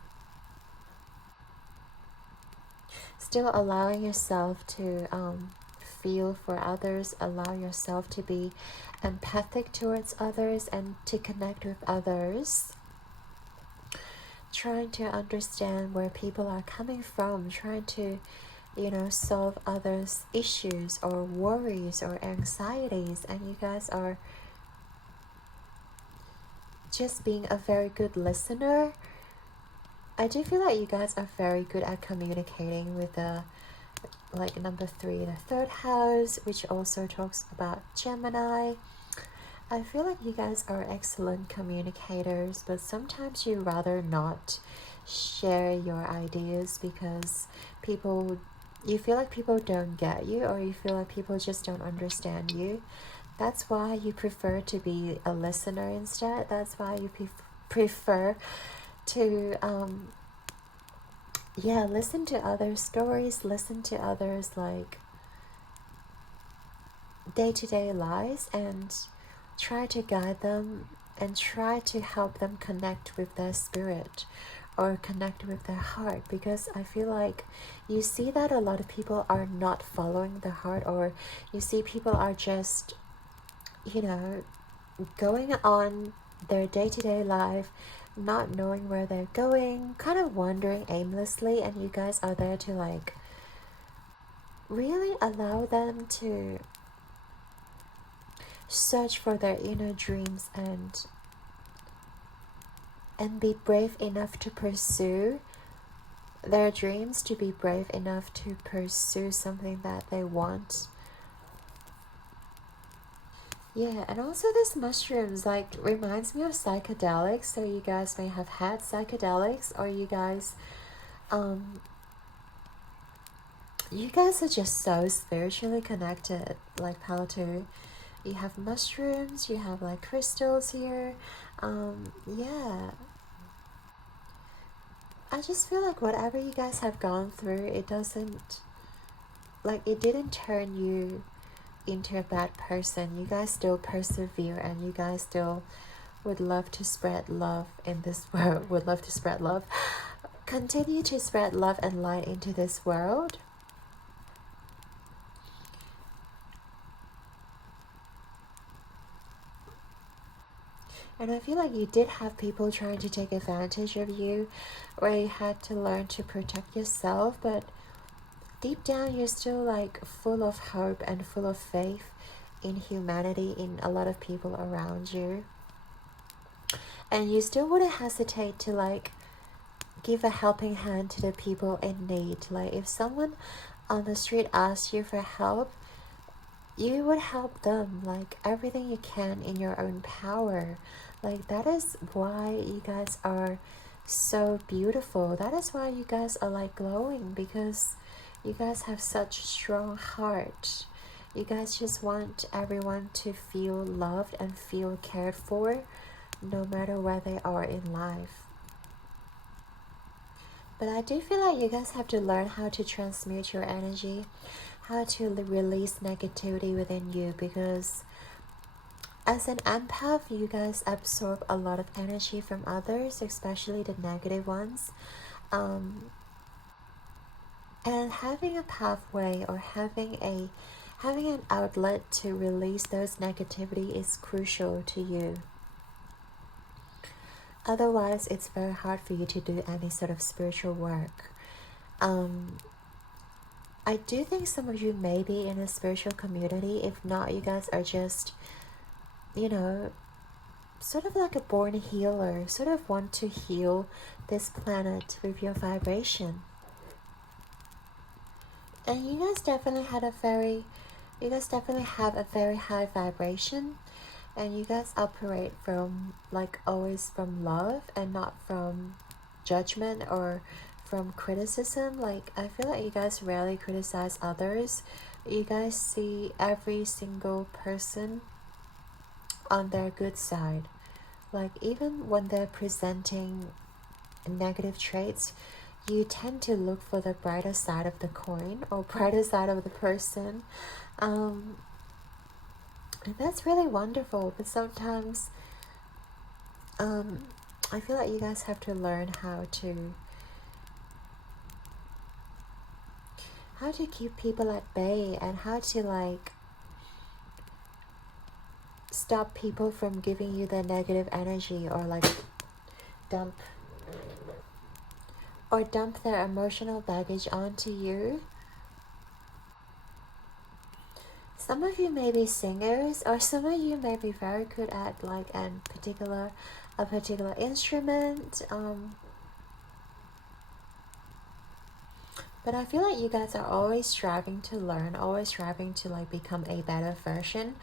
Still allowing yourself to feel for others, allow yourself to be empathic towards others and to connect with others. Trying to understand where people are coming from, trying to, you know, solve others' issues or worries or anxieties. And you guys are just being a very good listener. I do feel like you guys are very good at communicating with the, like, number 3, the 3rd house, which also talks about Gemini. I feel like you guys are excellent communicators, but sometimes you rather not share your ideas because you feel like people don't get you, or you feel like people just don't understand you. That's why you prefer to be a listener instead. That's why you prefer to yeah, listen to others' stories, listen to others' like day-to-day lives, and try to guide them and try to help them connect with their spirit or connect with their heart. Because I feel like you see that a lot of people are not following the heart, or you see people are just, you know, going on their day-to-day life, not knowing where they're going, kind of wandering aimlessly, and you guys are there to like really allow them to search for their inner dreams and be brave enough to pursue their dreams, to be brave enough to pursue something that they want. Yeah, and also this mushrooms like reminds me of psychedelics, so you guys may have had psychedelics, or you guys are just so spiritually connected, like Palo. You have mushrooms, you have like crystals here. Yeah, I just feel like whatever you guys have gone through, it didn't turn you into a bad person. You guys still persevere, and you guys still would love to spread love in this world, would love to spread love. Continue to spread love and light into this world. And I feel like you did have people trying to take advantage of you, where you had to learn to protect yourself. But deep down you're still like full of hope and full of faith in humanity, in a lot of people around you. And you still wouldn't hesitate to like give a helping hand to the people in need. Like if someone on the street asks you for help, you would help them like everything you can in your own power. Like that is why you guys are so beautiful. That is why you guys are like glowing, because you guys have such strong heart. You guys just want everyone to feel loved and feel cared for, no matter where they are in life. But I do feel like you guys have to learn how to transmute your energy, how to release negativity within you, because as an empath, you guys absorb a lot of energy from others, especially the negative ones. And having a pathway or having an outlet to release those negativity is crucial to you. Otherwise, it's very hard for you to do any sort of spiritual work. I do think some of you may be in a spiritual community. If not, you guys are just, you know, sort of like a born healer, sort of want to heal this planet with your vibration. And you guys definitely have a very high vibration. And you guys operate from like always from love and not from judgment or from criticism. Like I feel like you guys rarely criticize others. You guys see every single person on their good side. Like even when they're presenting negative traits, you tend to look for the brighter side of the coin or brighter side of the person. And that's really wonderful, but sometimes I feel like you guys have to learn how to keep people at bay, and how to like stop people from giving you the negative energy, or like dump their emotional baggage onto you. Some of you may be singers, or some of you may be very good at like a particular instrument. But I feel like you guys are always striving to learn, always striving to like become a better version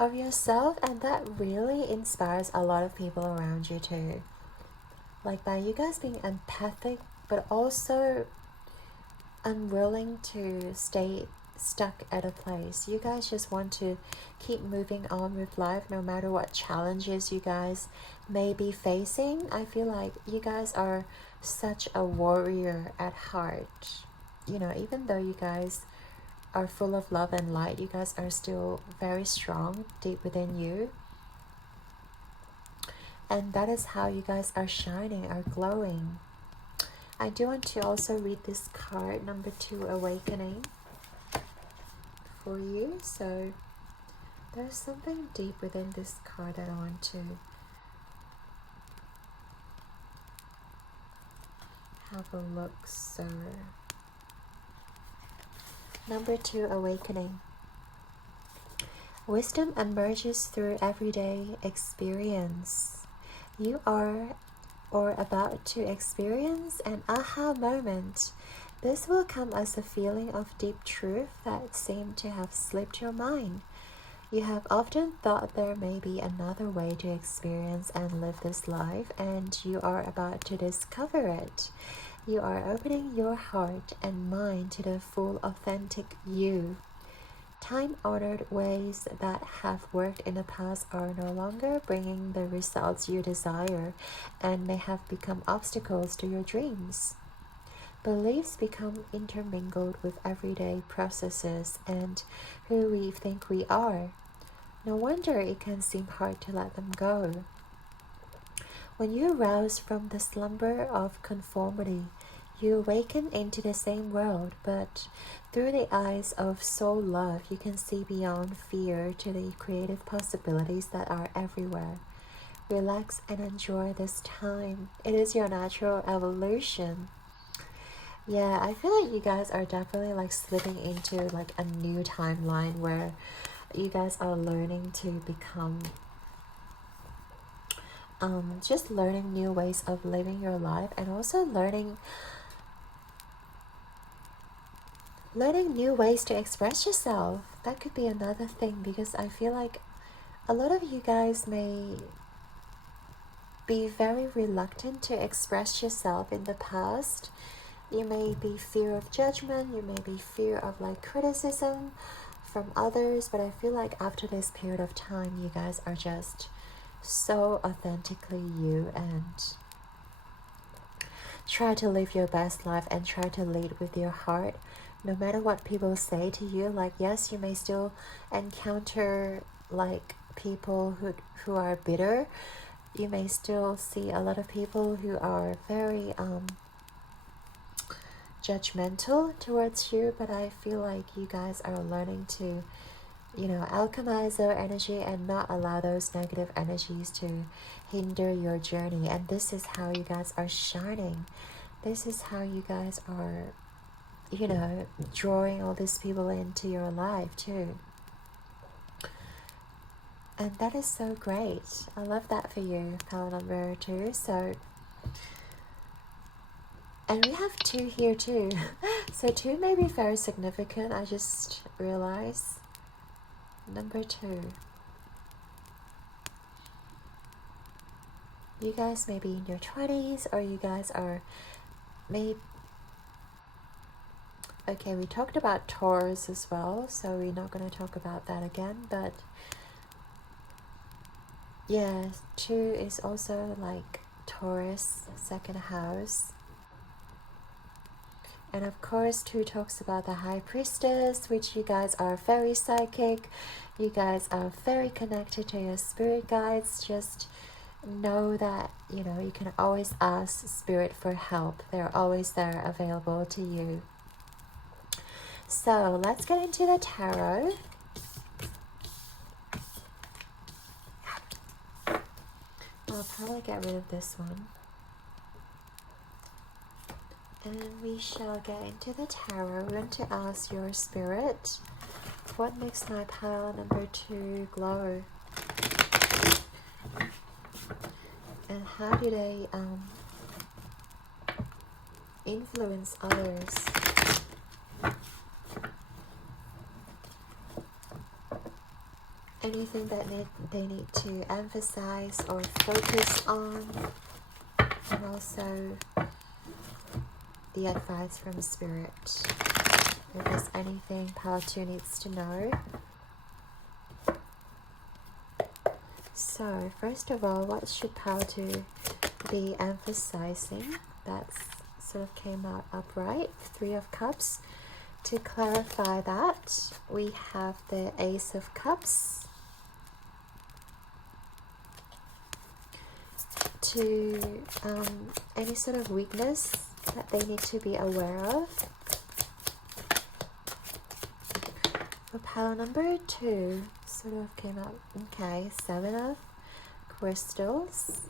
of yourself, and that really inspires a lot of people around you too. Like by you guys being empathic, but also unwilling to stay stuck at a place. You guys just want to keep moving on with life no matter what challenges you guys may be facing. I feel like you guys are such a warrior at heart. You know, even though you guys are full of love and light, you guys are still very strong deep within you. And that is how you guys are shining, are glowing. I do want to also read this card, number 2, Awakening, for you. So there's something deep within this card that I want to have a look. So number 2, Awakening. Wisdom emerges through everyday experience. You are or about to experience an aha moment. This will come as a feeling of deep truth that seemed to have slipped your mind. You have often thought there may be another way to experience and live this life, and you are about to discover it. You are opening your heart and mind to the full, authentic you. Time-honored ways that have worked in the past are no longer bringing the results you desire and may have become obstacles to your dreams. Beliefs become intermingled with everyday processes and who we think we are. No wonder it can seem hard to let them go. When you rouse from the slumber of conformity, you awaken into the same world, but through the eyes of soul love, you can see beyond fear to the creative possibilities that are everywhere. Relax and enjoy this time. It is your natural evolution. Yeah, I feel like you guys are definitely like slipping into like a new timeline where you guys are learning to become just learning new ways of living your life, and also learning new ways to express yourself. That could be another thing, because I feel like a lot of you guys may be very reluctant to express yourself in the past. You may be fear of judgment, you may be fear of like criticism from others, but I feel like after this period of time, you guys are just so authentically you, and try to live your best life and try to lead with your heart. No matter what people say to you, like, yes, you may still encounter like people who are bitter. You may still see a lot of people who are very judgmental towards you, but I feel like you guys are learning to, you know, alchemize their energy and not allow those negative energies to hinder your journey. And this is how you guys are shining. This is how you guys are, you know, drawing all these people into your life too. And that is so great. I love that for you, pile number 2. So, and we have 2 here too. So 2 may be very significant, I just realized. Number 2. You guys may be in your 20s, or you guys are okay, we talked about Taurus as well, so we're not going to talk about that again, but yeah, 2 is also like Taurus, second house. And of course, 2 talks about the High Priestess, which you guys are very psychic. You guys are very connected to your spirit guides. Just know that, you know, you can always ask spirit for help. They're always there available to you. So let's get into the tarot. I'll probably get rid of this one. And we shall get into the tarot. We're going to ask your spirit, what makes my pile number 2 glow? And how do they influence others? Anything that they need to emphasize or focus on, and also the advice from spirit. If there's anything pile 2 needs to know. So first of all, what should pile 2 be emphasizing? That's sort of came out upright. 3 of Cups. To clarify that, we have the Ace of Cups. To any sort of weakness that they need to be aware of. For pile number 2, sort of came out, okay, 7 of Crystals.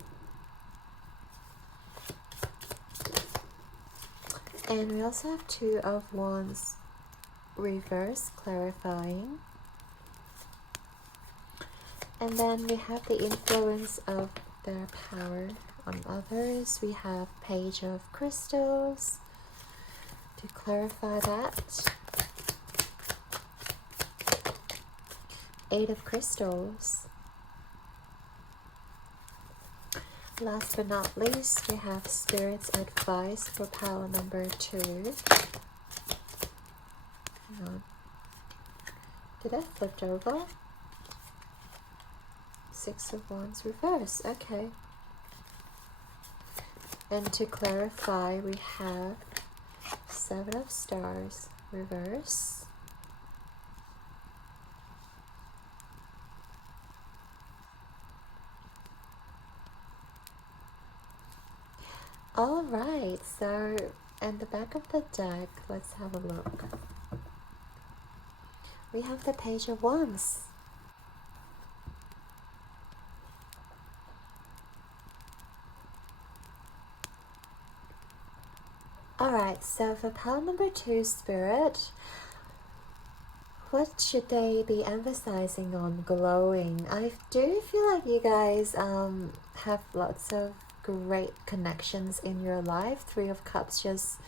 And we also have 2 of Wands reverse, clarifying. And then we have the influence of their power on others. We have Page of Crystals to clarify that. 8 of Crystals. Last but not least, we have Spirit's advice for pile number 2. Hang on. Did I flip over? 6 of Wands reverse. Okay. And to clarify, we have 7 of Stars reverse. All right, so and the back of the deck, let's have a look. We have the Page of Wands. Alright, so for pile number 2, Spirit, what should they be emphasizing on? Glowing. I do feel like you guys have lots of great connections in your life. 3 of Cups just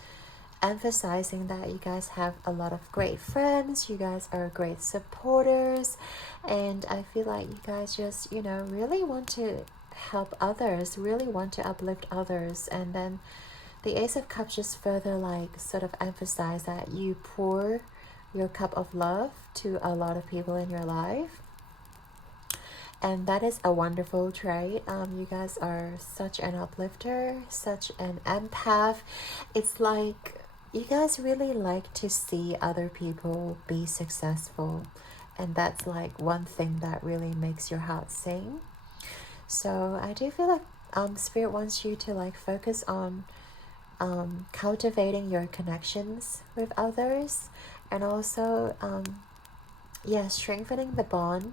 emphasizing that you guys have a lot of great friends, you guys are great supporters, and I feel like you guys just, you know, really want to help others, really want to uplift others. And then the Ace of Cups just further like sort of emphasize that you pour your cup of love to a lot of people in your life, and that is a wonderful trait. You guys are such an uplifter, such an empath. It's like you guys really like to see other people be successful, and that's like one thing that really makes your heart sing. So I do feel like Spirit wants you to like focus on cultivating your connections with others, and also strengthening the bond,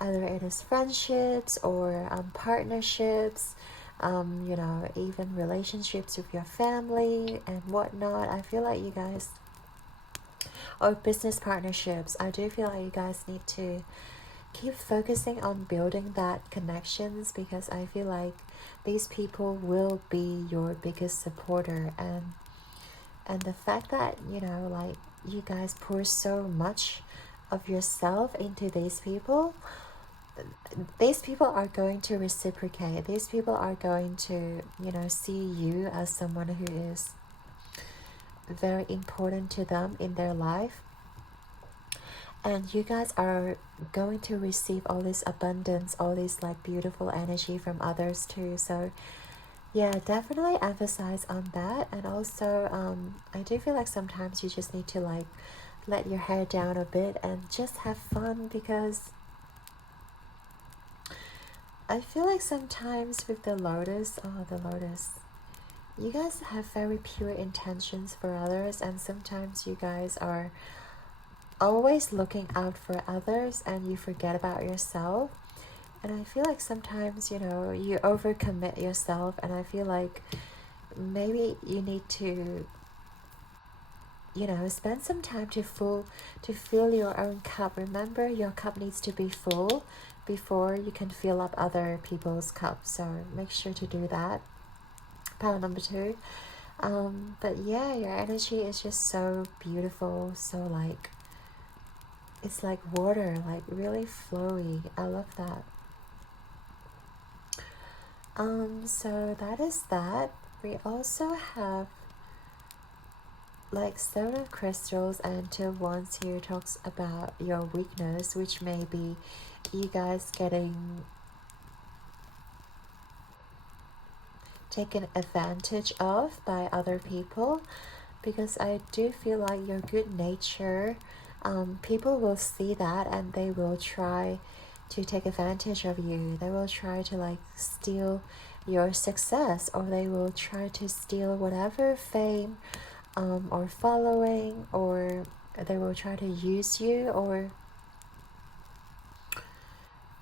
either it is friendships or partnerships, you know, even relationships with your family and whatnot. I feel like you guys, or business partnerships, I do feel like you guys need to keep focusing on building that connections, because I feel like these people will be your biggest supporter. And the fact that, you know, like you guys pour so much of yourself into these people are going to reciprocate. These people are going to, you know, see you as someone who is very important to them in their life, and you guys are going to receive all this abundance, all this like beautiful energy from others too. So yeah, definitely emphasize on that. And also I do feel like sometimes you just need to like let your hair down a bit and just have fun, because I feel like sometimes with the Lotus, you guys have very pure intentions for others, and sometimes you guys are always looking out for others and you forget about yourself. And I feel like sometimes, you know, you overcommit yourself, and I feel like maybe you need to, you know, spend some time to fill your own cup. Remember, your cup needs to be full before you can fill up other people's cups. So make sure to do that. Pile number 2. But yeah, your energy is just so beautiful, so like it's like water, like really flowy. I love that. So that is that. We also have like 7 of crystals, and 2 of wands here talks about your weakness, which may be you guys getting taken advantage of by other people, because I do feel like your good nature, people will see that and they will try to take advantage of you. They will try to like steal your success, or they will try to steal whatever fame or following, or they will try to use you, or,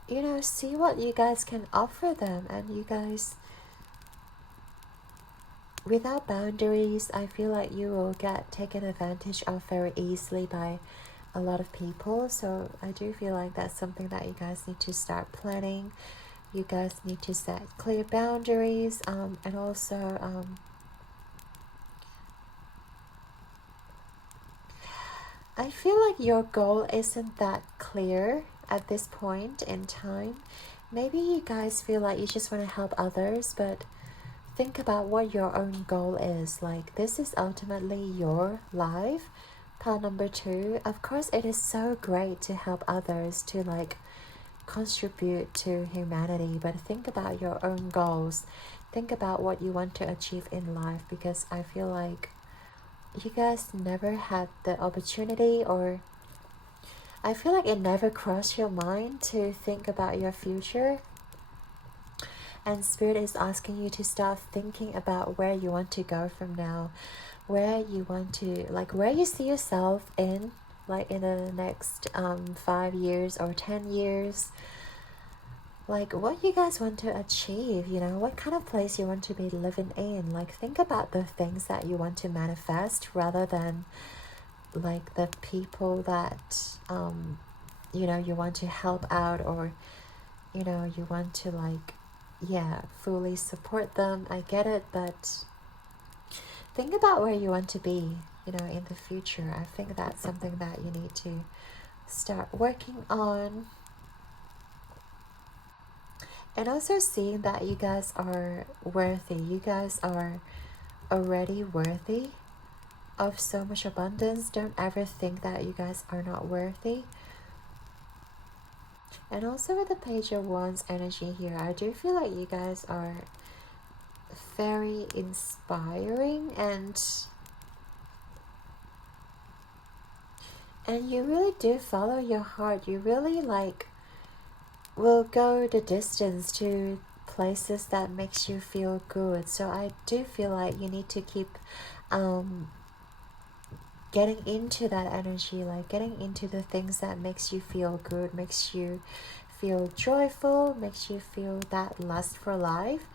you know, see what you guys can offer them. And you guys, without boundaries, I feel like you will get taken advantage of very easily by a lot of people. So I do feel like that's something that you guys need to start planning. You guys need to set clear boundaries, and also I feel like your goal isn't that clear at this point in time. Maybe you guys feel like you just want to help others, but think about what your own goal is. Like, this is ultimately your life. Pile number 2, of course it is so great to help others, to like contribute to humanity, but think about your own goals. Think about what you want to achieve in life, because I feel like you guys never had the opportunity, or I feel like it never crossed your mind to think about your future. And Spirit is asking you to start thinking about where you want to go from now, where you want to, like, where you see yourself in, like in the next 5 years or 10 years. like what you guys want to achieve, you know, what kind of place you want to be living in. Like, think about the things that you want to manifest rather than like the people that you know, you want to help out, or you know, you want to like, yeah, fully support them. I get it, but think about where you want to be, you know, in the future. I think that's something that you need to start working on. And also seeing that you guys are worthy. You guys are already worthy of so much abundance. Don't ever think that you guys are not worthy. And also with the Page of Wands energy here, I do feel like you guys are very inspiring, and you really do follow your heart. You really like will go the distance to places that makes you feel good. So I do feel like you need to keep getting into that energy, like getting into the things that makes you feel good, makes you feel joyful, makes you feel that lust for life.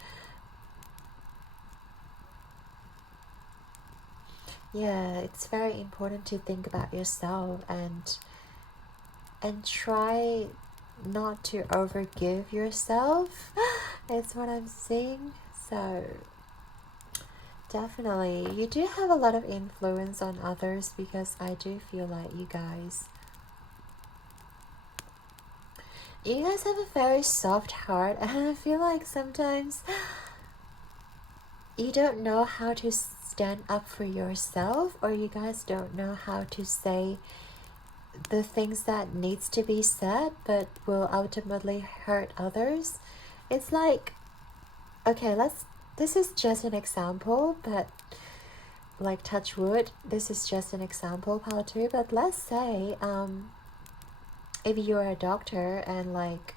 Yeah, it's very important to think about yourself and try not to overgive yourself. It's what I'm saying. So definitely you do have a lot of influence on others, because I do feel like you guys have a very soft heart, and I feel like sometimes you don't know how to stand up for yourself, or you guys don't know how to say the things that needs to be said but will ultimately hurt others. It's like, okay, this is just an example, but like, touch wood, this is just an example, pile 2, but let's say if you're a doctor and like,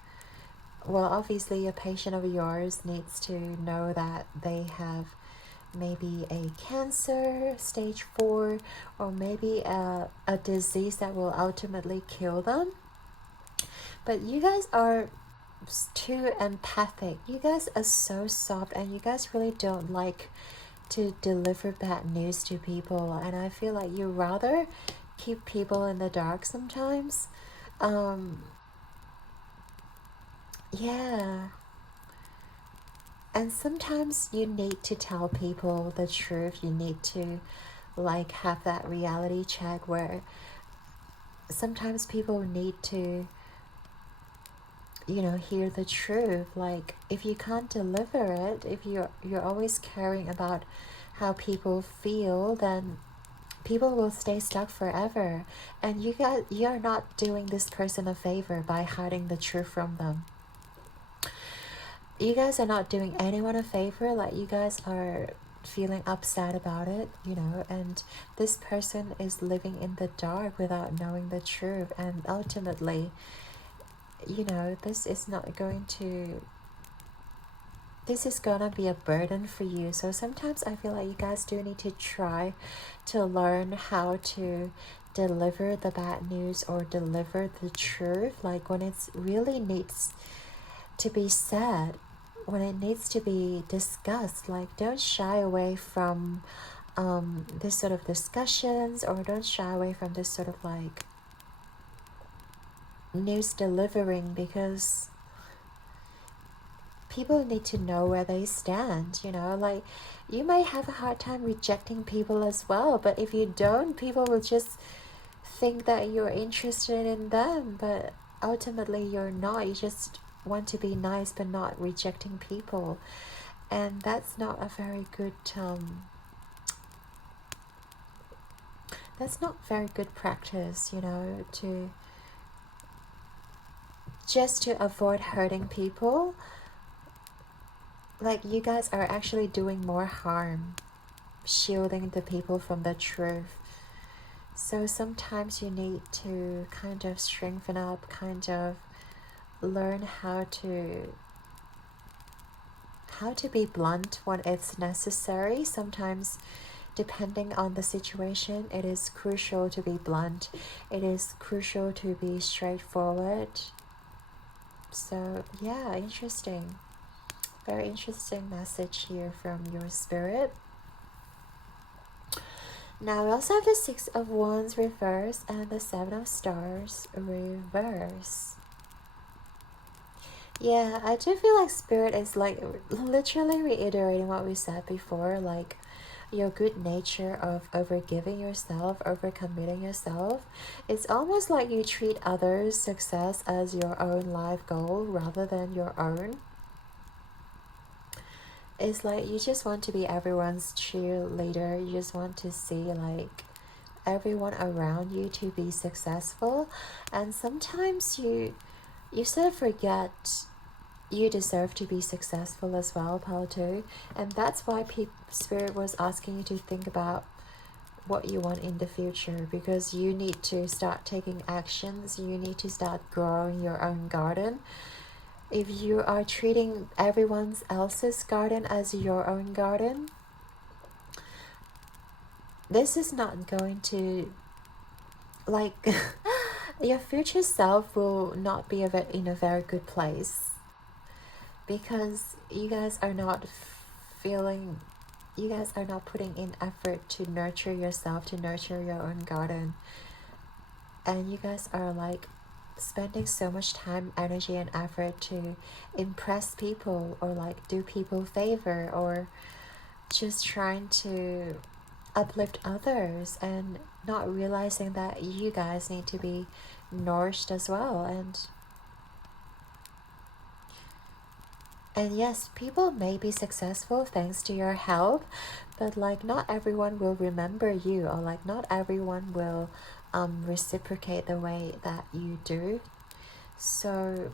well, obviously a patient of yours needs to know that they have maybe a cancer stage 4, or maybe a disease that will ultimately kill them, but you guys are too empathic. You guys are so soft, and you guys really don't like to deliver bad news to people, and I feel like you rather keep people in the dark sometimes. Yeah, and sometimes you need to tell people the truth. You need to like have that reality check where sometimes people need to, you know, hear the truth. Like, if you can't deliver it, if you're always caring about how people feel, then people will stay stuck forever, and you're not doing this person a favor by hiding the truth from them. You guys are not doing anyone a favor. Like, you guys are feeling upset about it, you know, and this person is living in the dark without knowing the truth, and ultimately, you know, this is gonna be a burden for you. So sometimes I feel like you guys do need to try to learn how to deliver the bad news or deliver the truth, like when it really needs to be said, when it needs to be discussed. Like, don't shy away from this sort of discussions, or don't shy away from this sort of like news delivering, because people need to know where they stand, you know. Like, you might have a hard time rejecting people as well, but if you don't, people will just think that you're interested in them, but ultimately you're not. You just want to be nice but not rejecting people, and that's not a very good practice, you know, to just to avoid hurting people. Like, you guys are actually doing more harm, shielding the people from the truth. So sometimes you need to kind of strengthen up, kind of learn how to be blunt when it's necessary. Sometimes, depending on the situation, it is crucial to be blunt. It is crucial to be straightforward. So yeah, interesting. Very interesting message here from your spirit. Now we also have the Six of Wands reverse and the Seven of Stars reverse. Yeah, I do feel like Spirit is like literally reiterating what we said before, like your good nature of overgiving yourself, overcommitting yourself. It's almost like you treat others' success as your own life goal rather than your own. It's like you just want to be everyone's cheerleader. You just want to see like everyone around you to be successful, and sometimes you sort of forget you deserve to be successful as well, Pal 2. And that's why Spirit was asking you to think about what you want in the future, because you need to start taking actions. You need to start growing your own garden. If you are treating everyone else's garden as your own garden, this is not going to, like, your future self will not be in a very good place, because you guys are not putting in effort to nurture yourself, to nurture your own garden. And you guys are like spending so much time, energy, and effort to impress people, or like do people favor, or just trying to uplift others, and not realizing that you guys need to be nourished as well. And yes, people may be successful thanks to your help, but like not everyone will remember you, or like not everyone will reciprocate the way that you do. So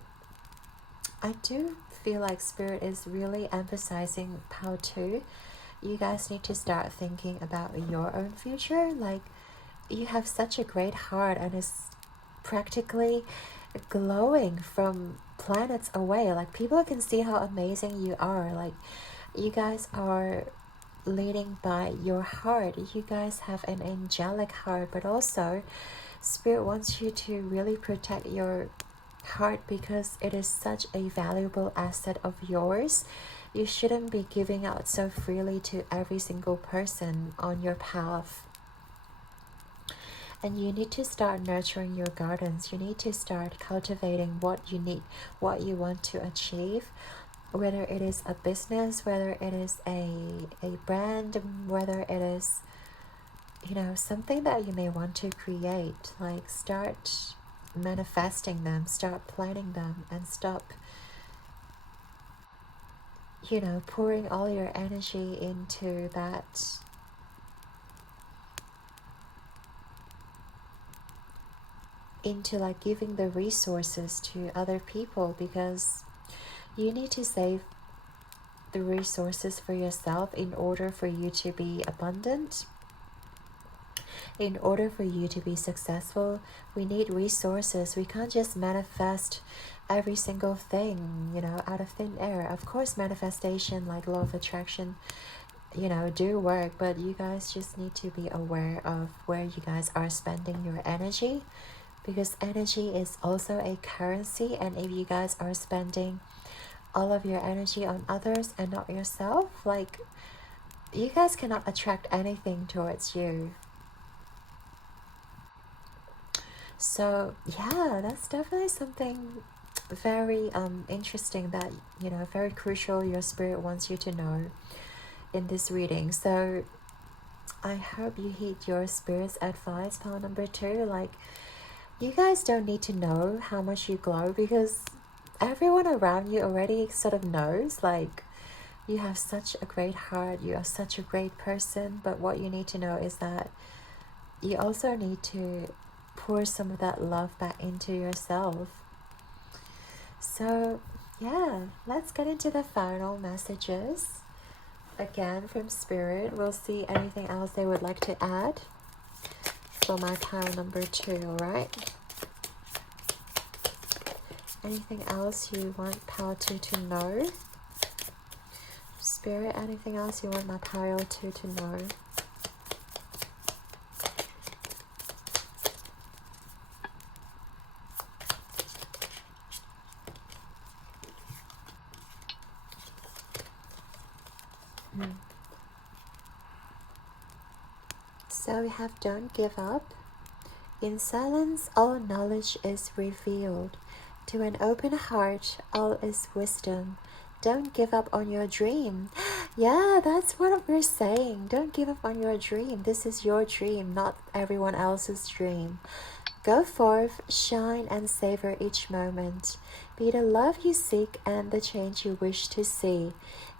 I do feel like Spirit is really emphasizing how to, you guys need to start thinking about your own future. Like, you have such a great heart, and it's practically glowing from planets away. Like, people can see how amazing you are. Like, you guys are leading by your heart. You guys have an angelic heart, but also Spirit wants you to really protect your heart, because it is such a valuable asset of yours. You shouldn't be giving out so freely to every single person on your path. And you need to start nurturing your gardens. You need to start cultivating what you need, what you want to achieve, whether it is a business, whether it is a brand, whether it is, you know, something that you may want to create. Like, start manifesting them, start planning them, and stop, you know, pouring all your energy into that. Into like giving the resources to other people, because you need to save the resources for yourself in order for you to be abundant. In order for you to be successful, we need resources. We can't just manifest every single thing, you know, out of thin air. Of course, manifestation, like law of attraction, you know, do work, but you guys just need to be aware of where you guys are spending your energy, because energy is also a currency. And if you guys are spending all of your energy on others and not yourself, like, you guys cannot attract anything towards you. So yeah, that's definitely something very interesting that, you know, very crucial your spirit wants you to know in this reading. So I hope you heed your spirit's advice, pile number 2. Like, you guys don't need to know how much you glow, because everyone around you already sort of knows. Like, you have such a great heart, you are such a great person, but what you need to know is that you also need to pour some of that love back into yourself. So yeah, let's get into the final messages again from Spirit. We'll see anything else they would like to add for my pile number 2, alright? Anything else you want pile 2 to know? Spirit, anything else you want my pile 2 to know? So we have don't give up. In silence, all knowledge is revealed. To an open heart, all is wisdom. Don't give up on your dream. Yeah, that's what we're saying. Don't give up on your dream. This is your dream, not everyone else's dream. Go forth, shine, and savor each moment. Be the love you seek and the change you wish to see.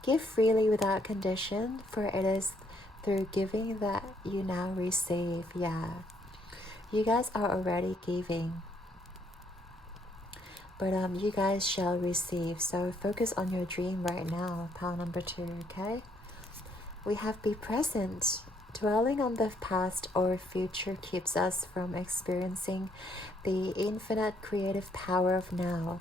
Give freely without condition, for it is through giving that you now receive. Yeah, you guys are already giving, but you guys shall receive. So focus on your dream right now. Pile number 2. Okay, we have be present. Dwelling on the past or future keeps us from experiencing the infinite creative power of now.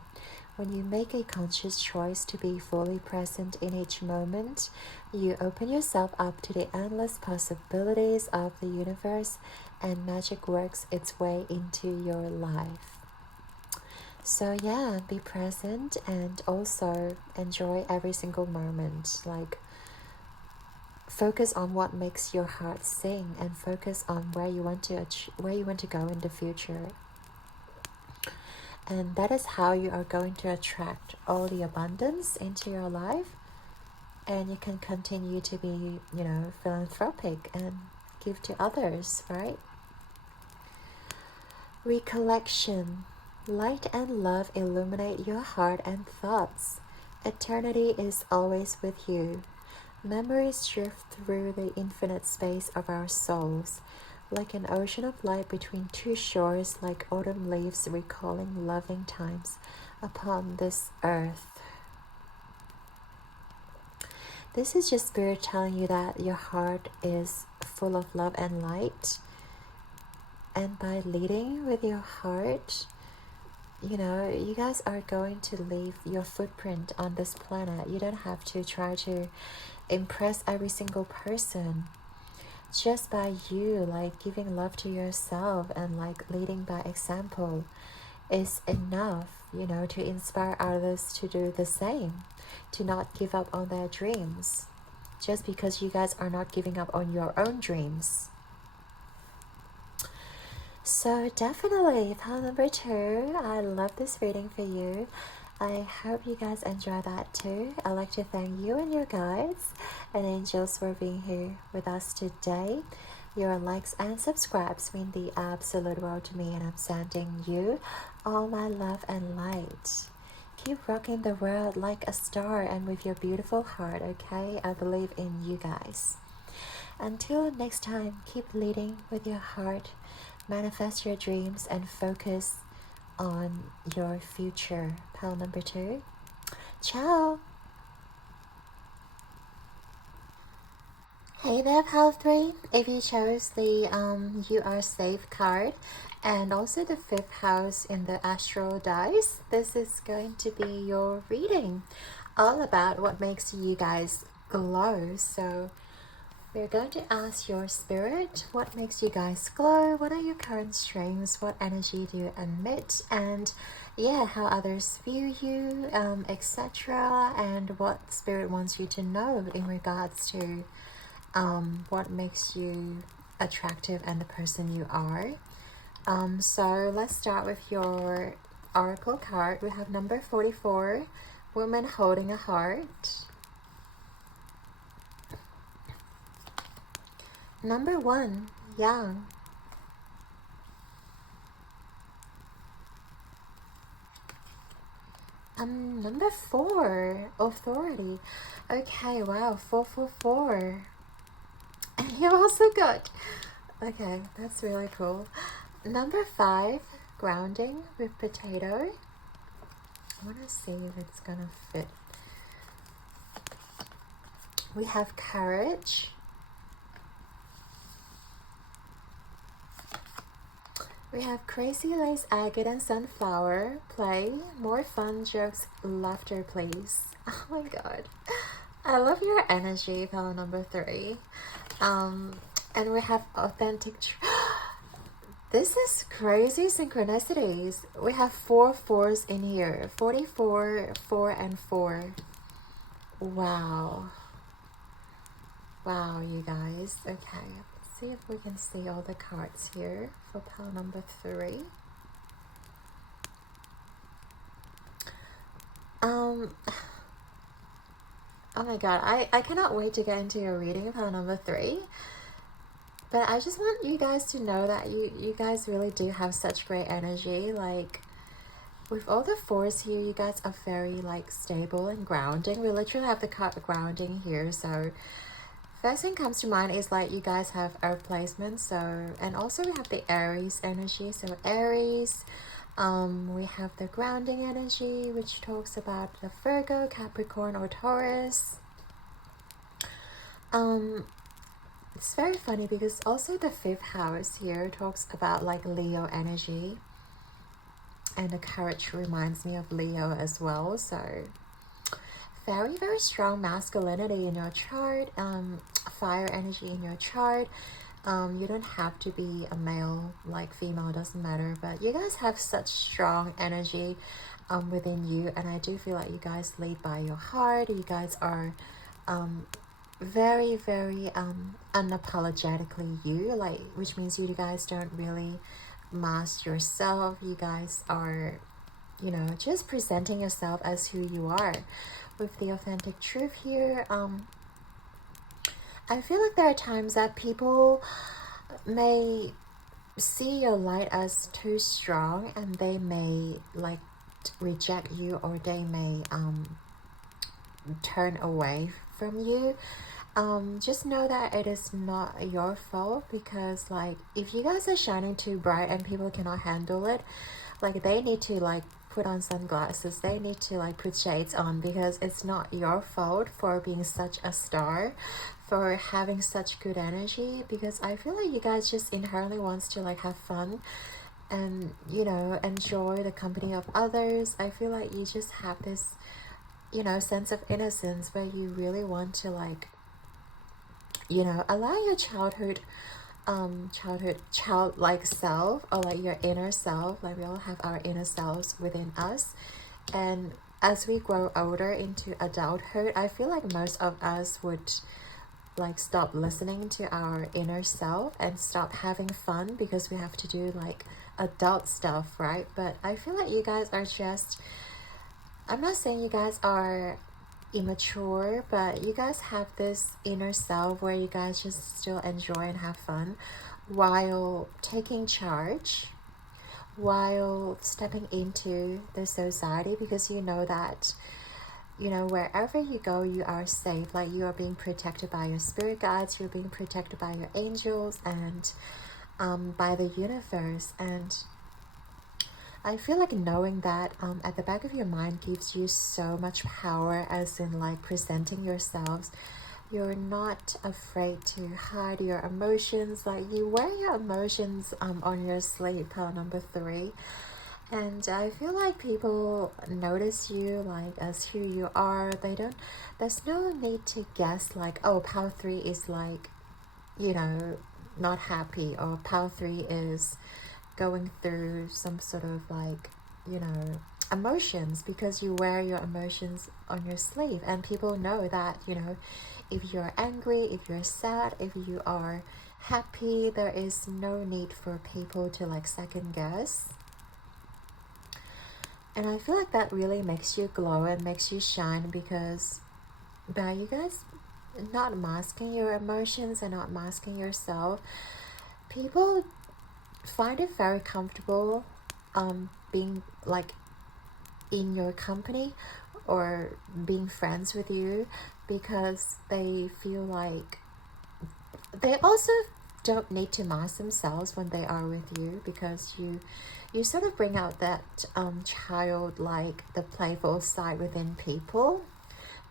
When you make a conscious choice to be fully present in each moment, you open yourself up to the endless possibilities of the universe, and magic works its way into your life. So yeah, be present and also enjoy every single moment. Like, focus on what makes your heart sing, and focus on where you want to go in the future. And that is how you are going to attract all the abundance into your life, and you can continue to be, philanthropic and give to others, right? Recollection. Light and love illuminate your heart and thoughts. Eternity is always with you. Memories drift through the infinite space of our souls, like an ocean of light between two shores, like autumn leaves recalling loving times upon this earth. This is just Spirit telling you that your heart is full of love and light. And by leading with your heart, you guys are going to leave your footprint on this planet. You don't have to try to impress every single person. Just by you giving love to yourself and leading by example is enough, to inspire others to do the same, to not give up on their dreams, just because you guys are not giving up on your own dreams. So definitely, pile number 2, I love this reading for you. I hope you guys enjoy that too. I'd like to thank you and your guides and angels for being here with us today. Your likes and subscribes mean the absolute world to me, and I'm sending you all my love and light. Keep rocking the world like a star and with your beautiful heart, okay? I believe in you guys. Until next time, keep leading with your heart, manifest your dreams, and focus on your future. Pile number 2. Ciao. Hey there, pile 3. If you chose the You Are Safe card and also the 5th house in the astral dice, this is going to be your reading, all about what makes you guys glow. So we're going to ask your spirit, what makes you guys glow? What are your current strengths? What energy do you emit? And how others view you, etc. And what spirit wants you to know in regards to what makes you attractive and the person you are. So let's start with your oracle card. We have number 44, woman holding a heart. Number 1, young. Number 4, authority. Okay, wow, 444. And you also got, okay, that's really cool. Number 5, grounding with potato. I want to see if it's gonna fit. We have courage. We have crazy lace, agate, and sunflower. Play, more fun, jokes, laughter, please. Oh my god. I love your energy, pile number 3. And we have authentic. This is crazy synchronicities. We have 4 4s in here. 44, 4, and 4. Wow. Wow, you guys. Okay, let's see if we can see all the cards here for pile number 3. Oh my god, I cannot wait to get into your reading pile number 3. But I just want you guys to know that you guys really do have such great energy. Like, with all the 4s here, you guys are very like stable and grounding. We literally have the card grounding here. So first thing comes to mind is like you guys have earth placement. So, and also we have the Aries energy. So Aries, we have the grounding energy, which talks about the Virgo, Capricorn, or Taurus. It's very funny because also the 5th house here talks about like Leo energy, and the courage reminds me of Leo as well. So very, very strong masculinity in your chart, fire energy in your chart. You don't have to be a male, like female, doesn't matter, but you guys have such strong energy within you, and I do feel like you guys lead by your heart. You guys are very, very unapologetically you, like, which means you guys don't really mask yourself. You guys are, you know, just presenting yourself as who you are with the authentic truth here. I feel like there are times that people may see your light as too strong, and they may like reject you, or they may turn away from you. Just know that it is not your fault, because like if you guys are shining too bright and people cannot handle it, like they need to like put on sunglasses, they need to like put shades on, because it's not your fault for being such a star, for having such good energy. Because I feel like you guys just inherently wants to like have fun and, you know, enjoy the company of others. I feel like you just have this, you know, sense of innocence where you really want to like, you know, allow your childlike self, or like your inner self. Like we all have our inner selves within us, and as we grow older into adulthood, I feel like most of us would like stop listening to our inner self and stop having fun, because we have to do like adult stuff, right? But I feel like you guys are just, I'm not saying you guys are immature, but you guys have this inner self where you guys just still enjoy and have fun while taking charge, while stepping into the society, because you know that, you know, wherever you go, you are safe. Like you are being protected by your spirit guides, you're being protected by your angels, and by the universe. And I feel like knowing that at the back of your mind gives you so much power, as in like presenting yourselves. You're not afraid to hide your emotions. Like you wear your emotions on your sleeve, pile number 3. And I feel like people notice you like as who you are. There's no need to guess like, oh, pile 3 is like, you know, not happy, or pile 3 is going through some sort of like, you know, emotions, because you wear your emotions on your sleeve. And people know that, you know, if you're angry, if you're sad, if you are happy, there is no need for people to like second guess. And I feel like that really makes you glow and makes you shine, because by you guys not masking your emotions and not masking yourself, people find it very comfortable being like in your company or being friends with you, because they feel like they also don't need to mask themselves when they are with you, because you sort of bring out that childlike, the playful side within people,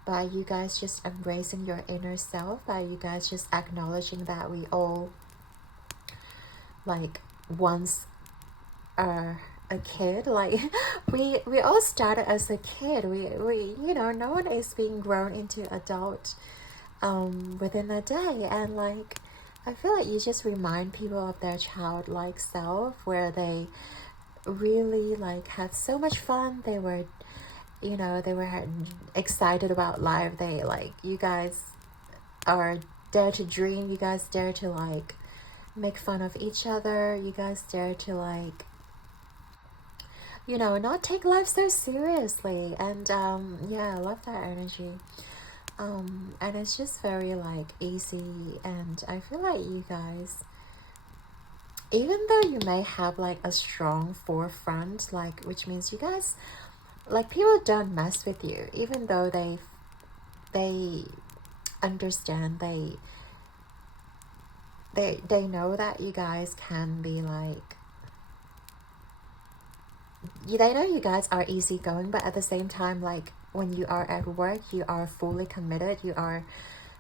by you guys just embracing your inner self, by you guys just acknowledging that we all like once are a kid. Like we all started as a kid. We you know, no one is being grown into adult within a day. And like I feel like you just remind people of their childlike self, where they really like had so much fun. They were, you know, they were excited about life. They like, you guys are dare to dream, you guys dare to like make fun of each other. You guys dare to like, you know, not take life so seriously. And yeah, I love that energy. And it's just very like easy, and I feel like you guys, even though you may have like a strong forefront, like, which means you guys, like, people don't mess with you, even though they understand, they know that you guys can be like, they know you guys are easygoing, but at the same time, like, when you are at work, you are fully committed, you are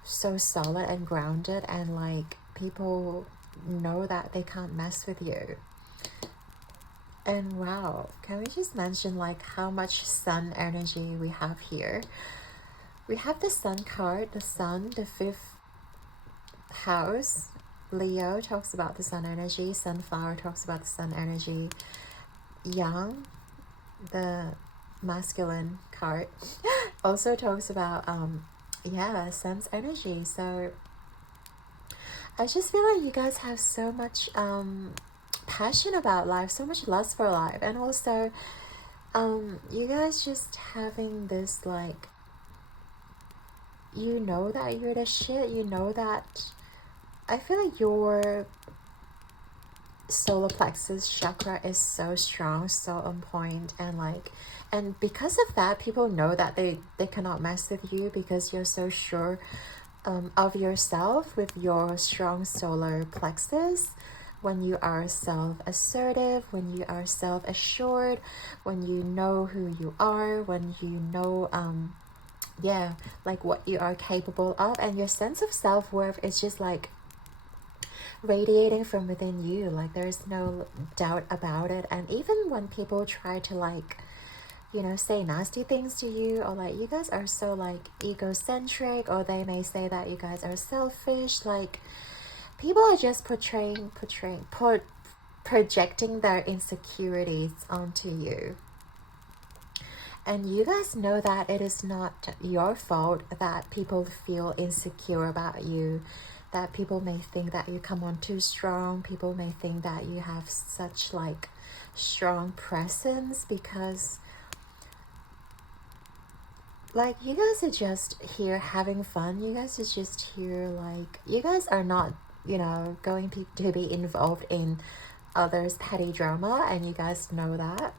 so solid and grounded, and like, people know that they can't mess with you. And wow, can we just mention like how much sun energy we have here? We have the sun card, the sun, the fifth house. Leo talks about the sun energy. Sunflower talks about the sun energy. Yang, the masculine card, also talks about yeah, sun's energy. So I just feel like you guys have so much passion about life, so much lust for life, and also you guys just having this like, you know that you're the shit, you know that, I feel like your solar plexus chakra is so strong, so on point, and like, and because of that, people know that they cannot mess with you because you're so sure of yourself with your strong solar plexus. When you are self-assertive, when you are self-assured, when you know who you are, when you know yeah, like what you are capable of, and your sense of self-worth is just like radiating from within you, like there's no doubt about it. And even when people try to like, you know, say nasty things to you, or like, you guys are so like egocentric, or they may say that you guys are selfish, like, people are just projecting their insecurities onto you. And you guys know that it is not your fault that people feel insecure about you, that people may think that you come on too strong, people may think that you have such like strong presence, because like, you guys are just here having fun. You guys are just here like, you guys are not, you know, going to be involved in others' petty drama, and you guys know that.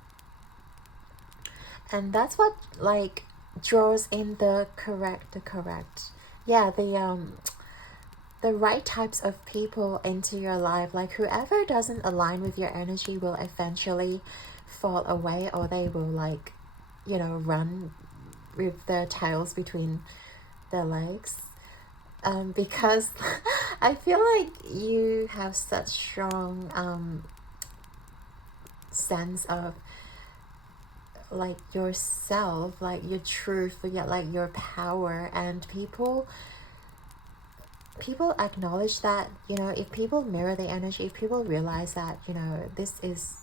And that's what like draws in the correct yeah, the right types of people into your life. Like, whoever doesn't align with your energy will eventually fall away, or they will like, you know, run with their tails between their legs, because I feel like you have such strong sense of like yourself, like your truth, yet like your power, and people acknowledge that, you know, if people mirror the energy, if people realize that, you know, this is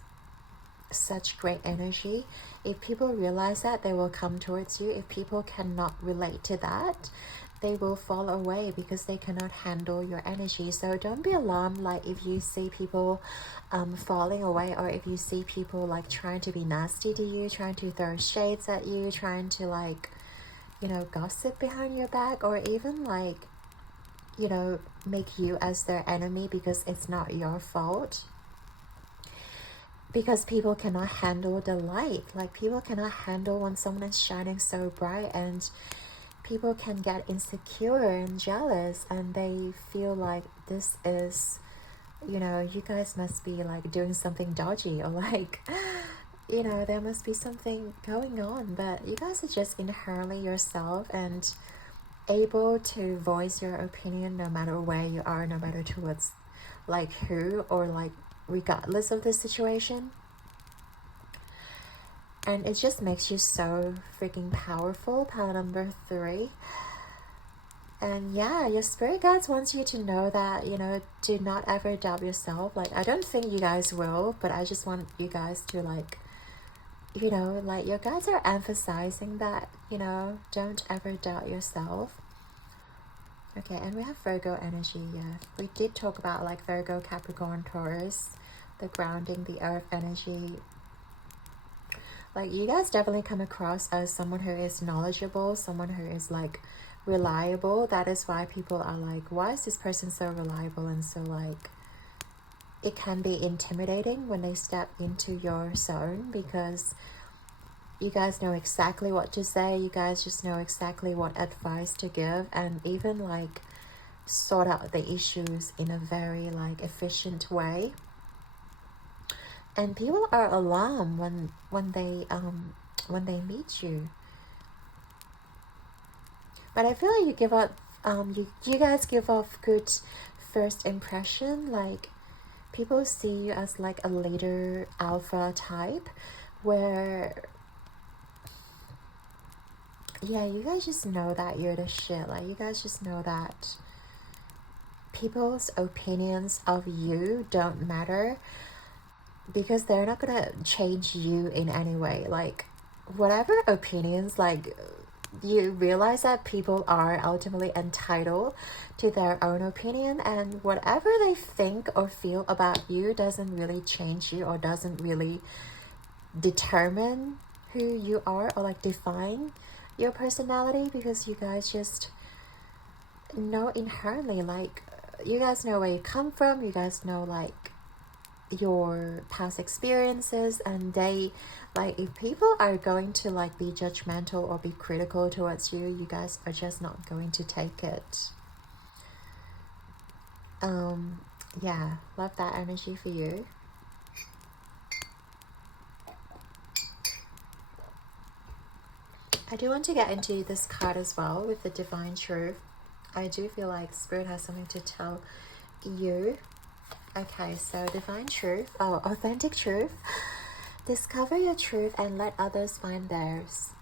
such great energy, if people realize that, they will come towards you. If people cannot relate to that, they will fall away because they cannot handle your energy. So don't be alarmed, like, if you see people falling away, or if you see people like trying to be nasty to you, trying to throw shades at you, trying to like, you know, gossip behind your back, or even like, you know, make you as their enemy because it's not your fault. Because people cannot handle the light. Like, people cannot handle when someone is shining so bright, and people can get insecure and jealous, and they feel like this is, you know, you guys must be like doing something dodgy, or like, you know, there must be something going on. But you guys are just inherently yourself and able to voice your opinion no matter where you are, no matter towards like who, or like regardless of the situation. And it just makes you so freaking powerful. Pile number 3. And yeah, your spirit guides wants you to know that, you know, do not ever doubt yourself. Like, I don't think you guys will, but I just want you guys to like, you know, like, your guides are emphasizing that, you know, don't ever doubt yourself. Okay, and we have Virgo energy. Yeah, we did talk about like Virgo, Capricorn, Taurus, the grounding, the earth energy. Like, you guys definitely come across as someone who is knowledgeable, someone who is like reliable. That is why people are like, why is this person so reliable? And so like, it can be intimidating when they step into your zone, because you guys know exactly what to say. You guys just know exactly what advice to give, and even like sort out the issues in a very like efficient way. And people are alarmed when they meet you. But I feel like you give up you guys give off good first impression. Like, people see you as like a leader, alpha type, where yeah, you guys just know that you're the shit. Like, you guys just know that people's opinions of you don't matter, because they're not gonna change you in any way. Like, whatever opinions, like, you realize that people are ultimately entitled to their own opinion, and whatever they think or feel about you doesn't really change you, or doesn't really determine who you are, or like define your personality, because you guys just know inherently, like, you guys know where you come from, you guys know like your past experiences, and they like, if people are going to like be judgmental or be critical towards you, you guys are just not going to take it. Yeah, love that energy for you. I do want to get into this card as well with the divine truth. I do feel like Spirit has something to tell you. Okay, so divine truth, authentic truth. Discover your truth and let others find theirs.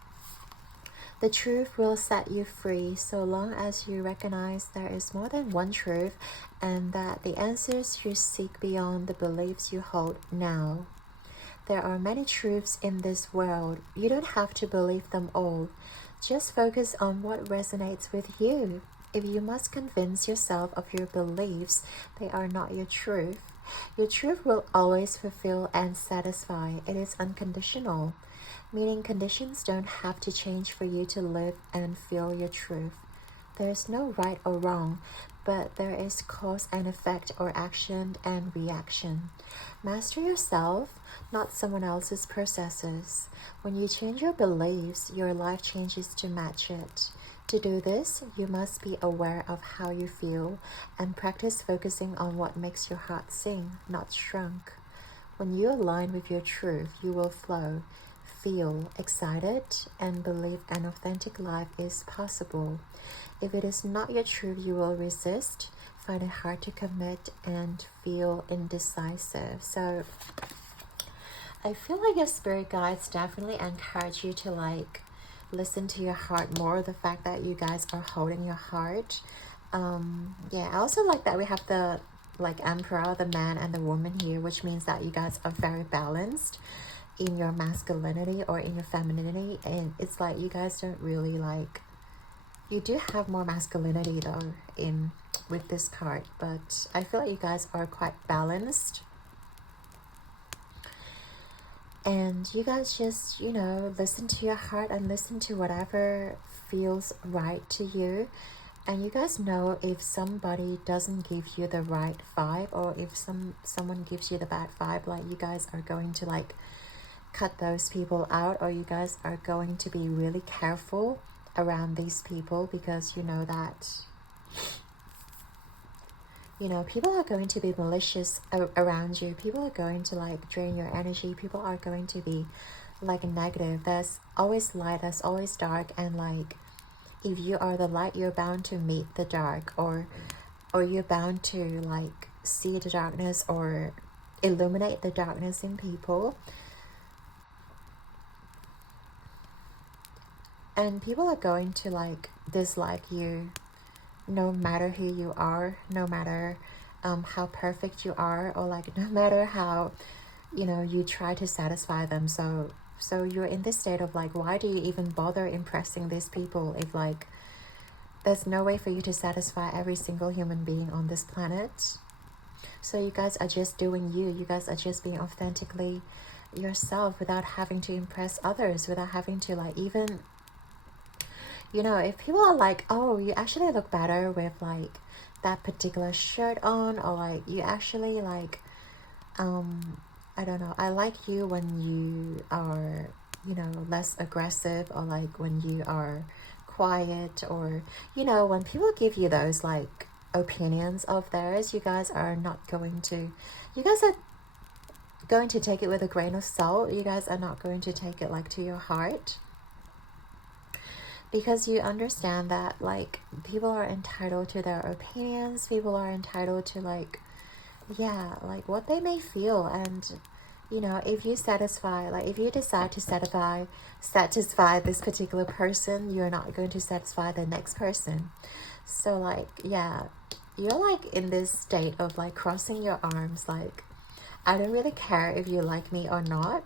The truth will set you free so long as you recognize there is more than one truth, and that the answers you seek beyond the beliefs you hold now. There are many truths in this world. You don't have to believe them all. Just focus on what resonates with you. If you must convince yourself of your beliefs, they are not your truth. Your truth will always fulfill and satisfy. It is unconditional, meaning conditions don't have to change for you to live and feel your truth. There is no right or wrong, but there is cause and effect, or action and reaction. Master yourself, not someone else's processes. When you change your beliefs, your life changes to match it. To do this, you must be aware of how you feel and practice focusing on what makes your heart sing, not shrunk. When you align with your truth, you will flow, feel excited, and believe an authentic life is possible. If it is not your truth, you will resist, find it hard to commit, and feel indecisive. So I feel like your spirit guides definitely encourage you to like listen to your heart more. The fact that you guys are holding your heart. Yeah, I also like that we have the like emperor, the man and the woman here, which means that you guys are very balanced in your masculinity or in your femininity. And it's like you guys don't really like, you do have more masculinity though in with this card, but I feel like you guys are quite balanced. And you guys just, you know, listen to your heart and listen to whatever feels right to you. And you guys know if somebody doesn't give you the right vibe, or if someone gives you the bad vibe, like you guys are going to like cut those people out, or you guys are going to be really careful around these people, because you know that, you know, people are going to be malicious around you. People are going to like drain your energy. People are going to be like negative. There's always light, there's always dark, and like if you are the light, you're bound to meet the dark, or you're bound to like see the darkness or illuminate the darkness in people. And people are going to like dislike you no matter who you are, no matter how perfect you are, or like no matter how, you know, you try to satisfy them. So you're in this state of like, why do you even bother impressing these people if like there's no way for you to satisfy every single human being on this planet. So you guys are just doing you. You guys are just being authentically yourself without having to impress others, without having to like even, you know, if people are like, oh, you actually look better with like that particular shirt on, or like you actually like, I don't know, I like you when you are, you know, less aggressive, or like when you are quiet, or, you know, when people give you those like opinions of theirs, you guys are not going to, you guys are going to take it with a grain of salt. You guys are not going to take it like to your heart, because you understand that like people are entitled to their opinions. People are entitled to like, yeah, like what they may feel. And you know, if you satisfy, like if you decide to satisfy this particular person, you're not going to satisfy the next person. So like, yeah, you're like in this state of like crossing your arms, like I don't really care if you like me or not.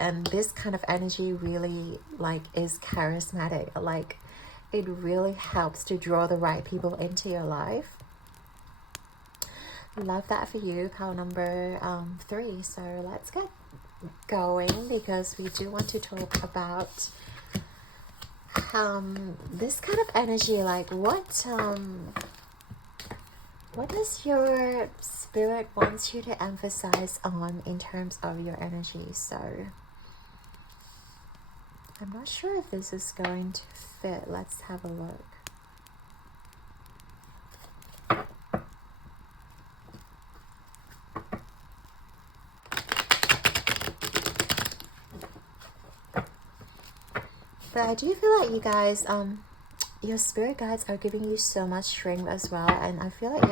And this kind of energy really like is charismatic. Like it really helps to draw the right people into your life. Love that for you, pile number 3. So let's get going, because we do want to talk about this kind of energy. Like what does your spirit wants you to emphasize on in terms of your energy? So I'm not sure if this is going to fit. Let's have a look. But I do feel like you guys, your spirit guides are giving you so much strength as well. And I feel like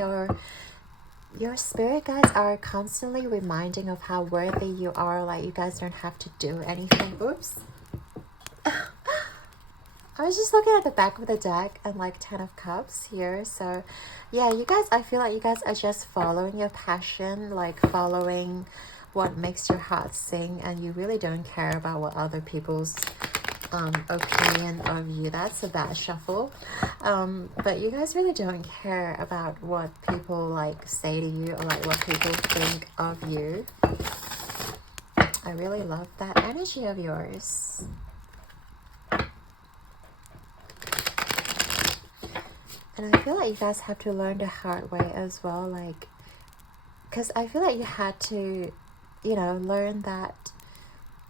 your spirit guides are constantly reminding of how worthy you are. Like you guys don't have to do anything. Oops. I was just looking at the back of the deck and like 10 of Cups here. So yeah, you guys, I feel like you guys are just following your passion, like following what makes your heart sing, and you really don't care about what other people's opinion of you. That's a bad shuffle. But you guys really don't care about what people like say to you, or like what people think of you. I really love that energy of yours. And I feel like you guys have to learn the hard way as well, like, because I feel like you had to, you know, learn that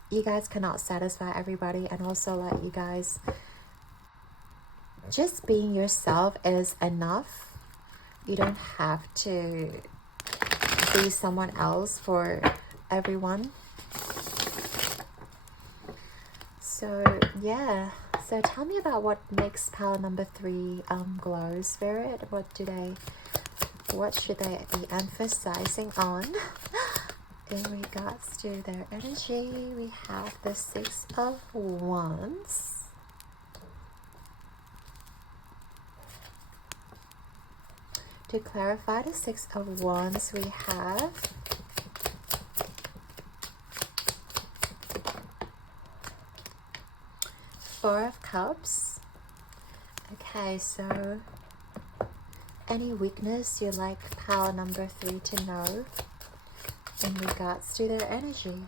you guys cannot satisfy everybody, and also like you guys, just being yourself is enough. You don't have to be someone else for everyone. So yeah, so tell me about what makes pile number 3 glow, Spirit. What should they be emphasizing on in regards to their energy? We have the 6 of Wands. To clarify the 6 of Wands, we have Four of Cups. Okay, so any weakness you'd like pile number 3 to know in regards to their energy?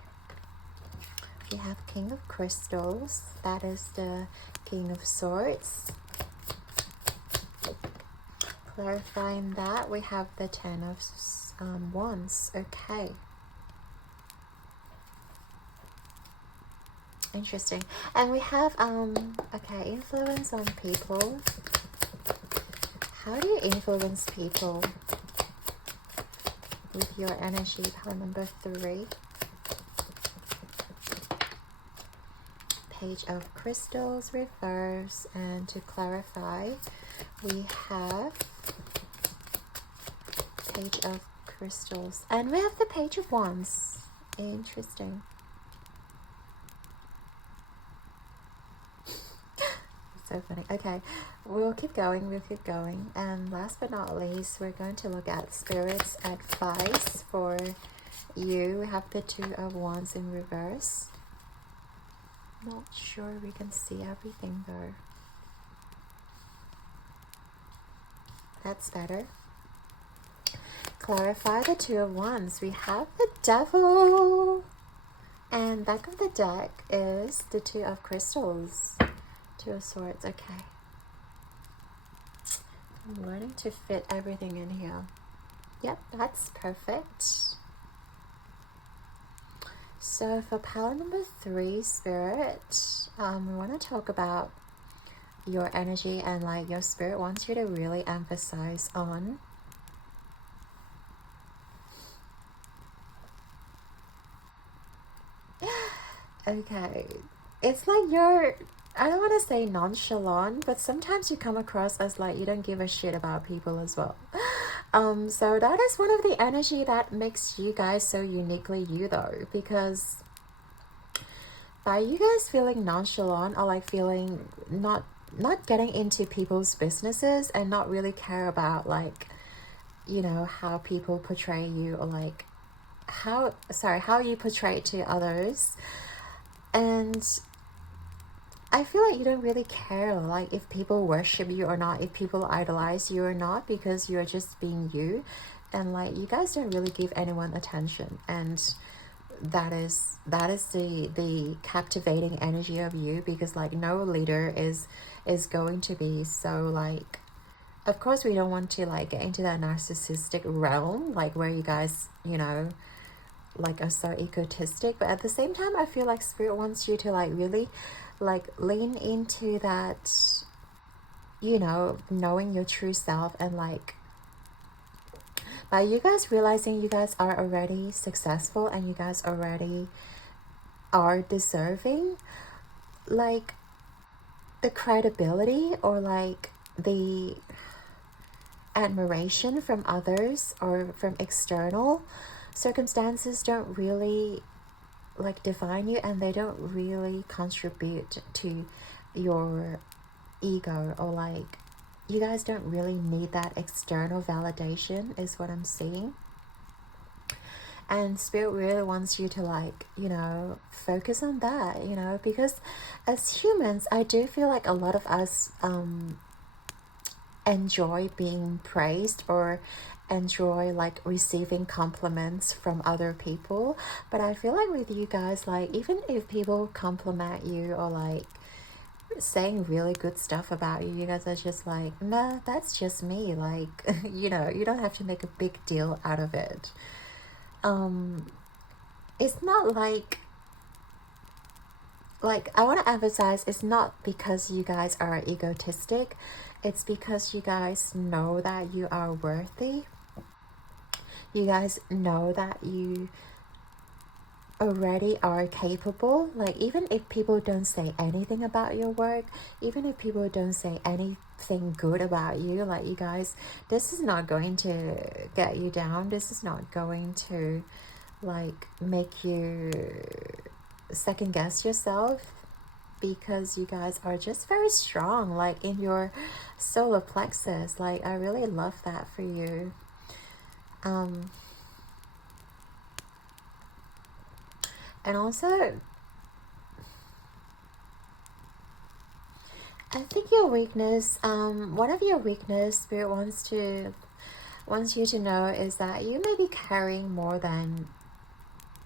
We have King of Crystals. That is the King of Swords. Clarifying that, we have the 10 of Wands. Okay. Interesting. And we have okay, influence on people. How do you influence people with your energy? Pile number 3. Page of Crystals reverse. And to clarify, we have Page of Crystals, and we have the Page of Wands. Interesting. So funny. Okay, we'll keep going. And last but not least, we're going to look at Spirit's advice for you. We have the 2 of Wands in reverse. Not sure we can see everything though. That's better. Clarify the Two of Wands. We have the Devil. And back of the deck is the Two of Crystals. Two of Swords. Okay. I'm learning to fit everything in here. Yep, that's perfect. So for pile number 3, Spirit, we want to talk about your energy, and like your spirit wants you to really emphasize on okay, it's like you're, I don't want to say nonchalant, but sometimes you come across as like you don't give a shit about people as well. So that is one of the energy that makes you guys so uniquely you though, because by you guys feeling nonchalant or like feeling not getting into people's businesses and not really care about like, you know, how people portray you, or like how you portray to others. And I feel like you don't really care like if people worship you or not, if people idolize you or not, because you're just being you, and like you guys don't really give anyone attention. And that is the captivating energy of you, because like no leader is going to be so like, of course we don't want to like get into that narcissistic realm like where you guys, you know, like are so egotistic, but at the same time I feel like Spirit wants you to like really like lean into that, you know, knowing your true self. And like by you guys realizing you guys are already successful and you guys already are deserving like the credibility or like the admiration from others or from external circumstances don't really like define you, and they don't really contribute to your ego, or like you guys don't really need that external validation is what I'm seeing. And Spirit really wants you to like, you know, focus on that, you know, because as humans I do feel like a lot of us enjoy being praised or enjoy like receiving compliments from other people. But I feel like with you guys, like even if people compliment you or like saying really good stuff about you, you guys are just like, nah, that's just me, like you know, you don't have to make a big deal out of it. It's not like I want to emphasize, it's not because you guys are egotistic, it's because you guys know that you are worthy. You guys know that you already are capable. Like even if people don't say anything about your work, even if people don't say anything good about you, like you guys, this is not going to get you down. This is not going to like make you second guess yourself, because you guys are just very strong like in your solar plexus. Like I really love that for you. And also I think your weakness, one of your weakness Spirit wants you to know is that you may be carrying more than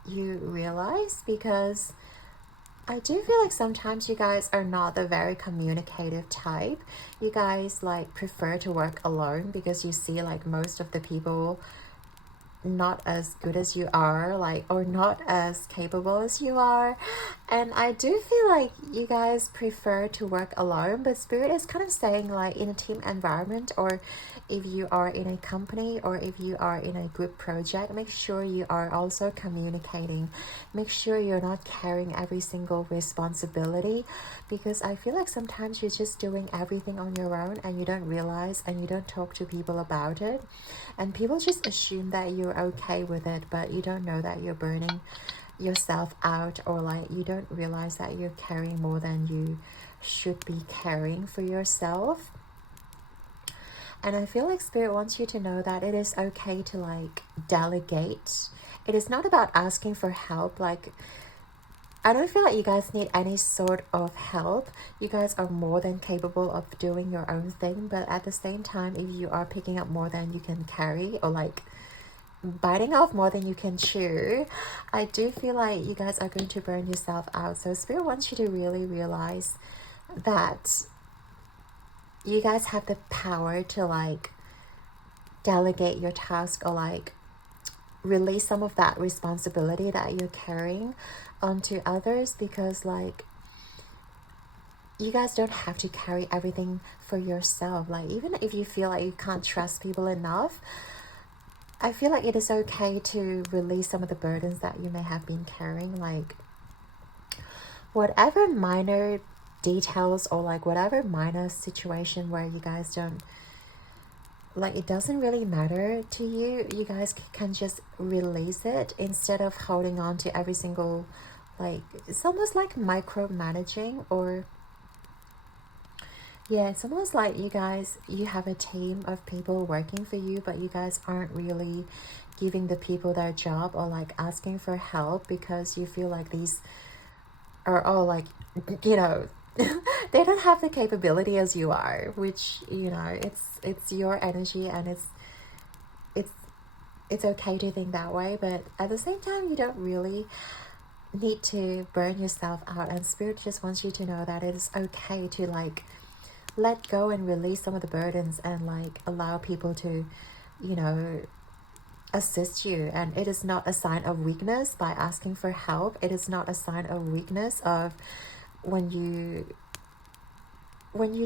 you realize, because I do feel like sometimes you guys are not the very communicative type. You guys like prefer to work alone because you see like most of the people not as good as you are, like, or not as capable as you are. And I do feel like you guys prefer to work alone, but Spirit is kind of saying like in a team environment, or if you are in a company, or if you are in a group project, make sure you are also communicating. Make sure you're not carrying every single responsibility, because I feel like sometimes you're just doing everything on your own and you don't realize, and you don't talk to people about it, and people just assume that you're okay with it, but you don't know that you're burning yourself out, or like you don't realize that you're carrying more than you should be carrying for yourself. And I feel like Spirit wants you to know that it is okay to like delegate. It is not about asking for help. Like I don't feel like you guys need any sort of help. You guys are more than capable of doing your own thing, but at the same time, if you are picking up more than you can carry, or like biting off more than you can chew, I do feel like you guys are going to burn yourself out. So Spirit wants you to really realize that you guys have the power to like delegate your task, or like release some of that responsibility that you're carrying onto others, because like you guys don't have to carry everything for yourself. Like even if you feel like you can't trust people enough, I feel like it is okay to release some of the burdens that you may have been carrying. Like whatever minor details, or like whatever minor situation where you guys don't, like it doesn't really matter to you, you guys can just release it instead of holding on to every single, like it's almost like micromanaging. Or yeah, it's almost like you have a team of people working for you, but you guys aren't really giving the people their job, or like asking for help, because you feel like these are all like, you know, they don't have the capability as you are, which, you know, it's your energy, and it's okay to think that way, but at the same time you don't really need to burn yourself out. And Spirit just wants you to know that it is okay to like let go and release some of the burdens, and like allow people to, you know, assist you. And it is not a sign of weakness by asking for help. It is not a sign of weakness of when you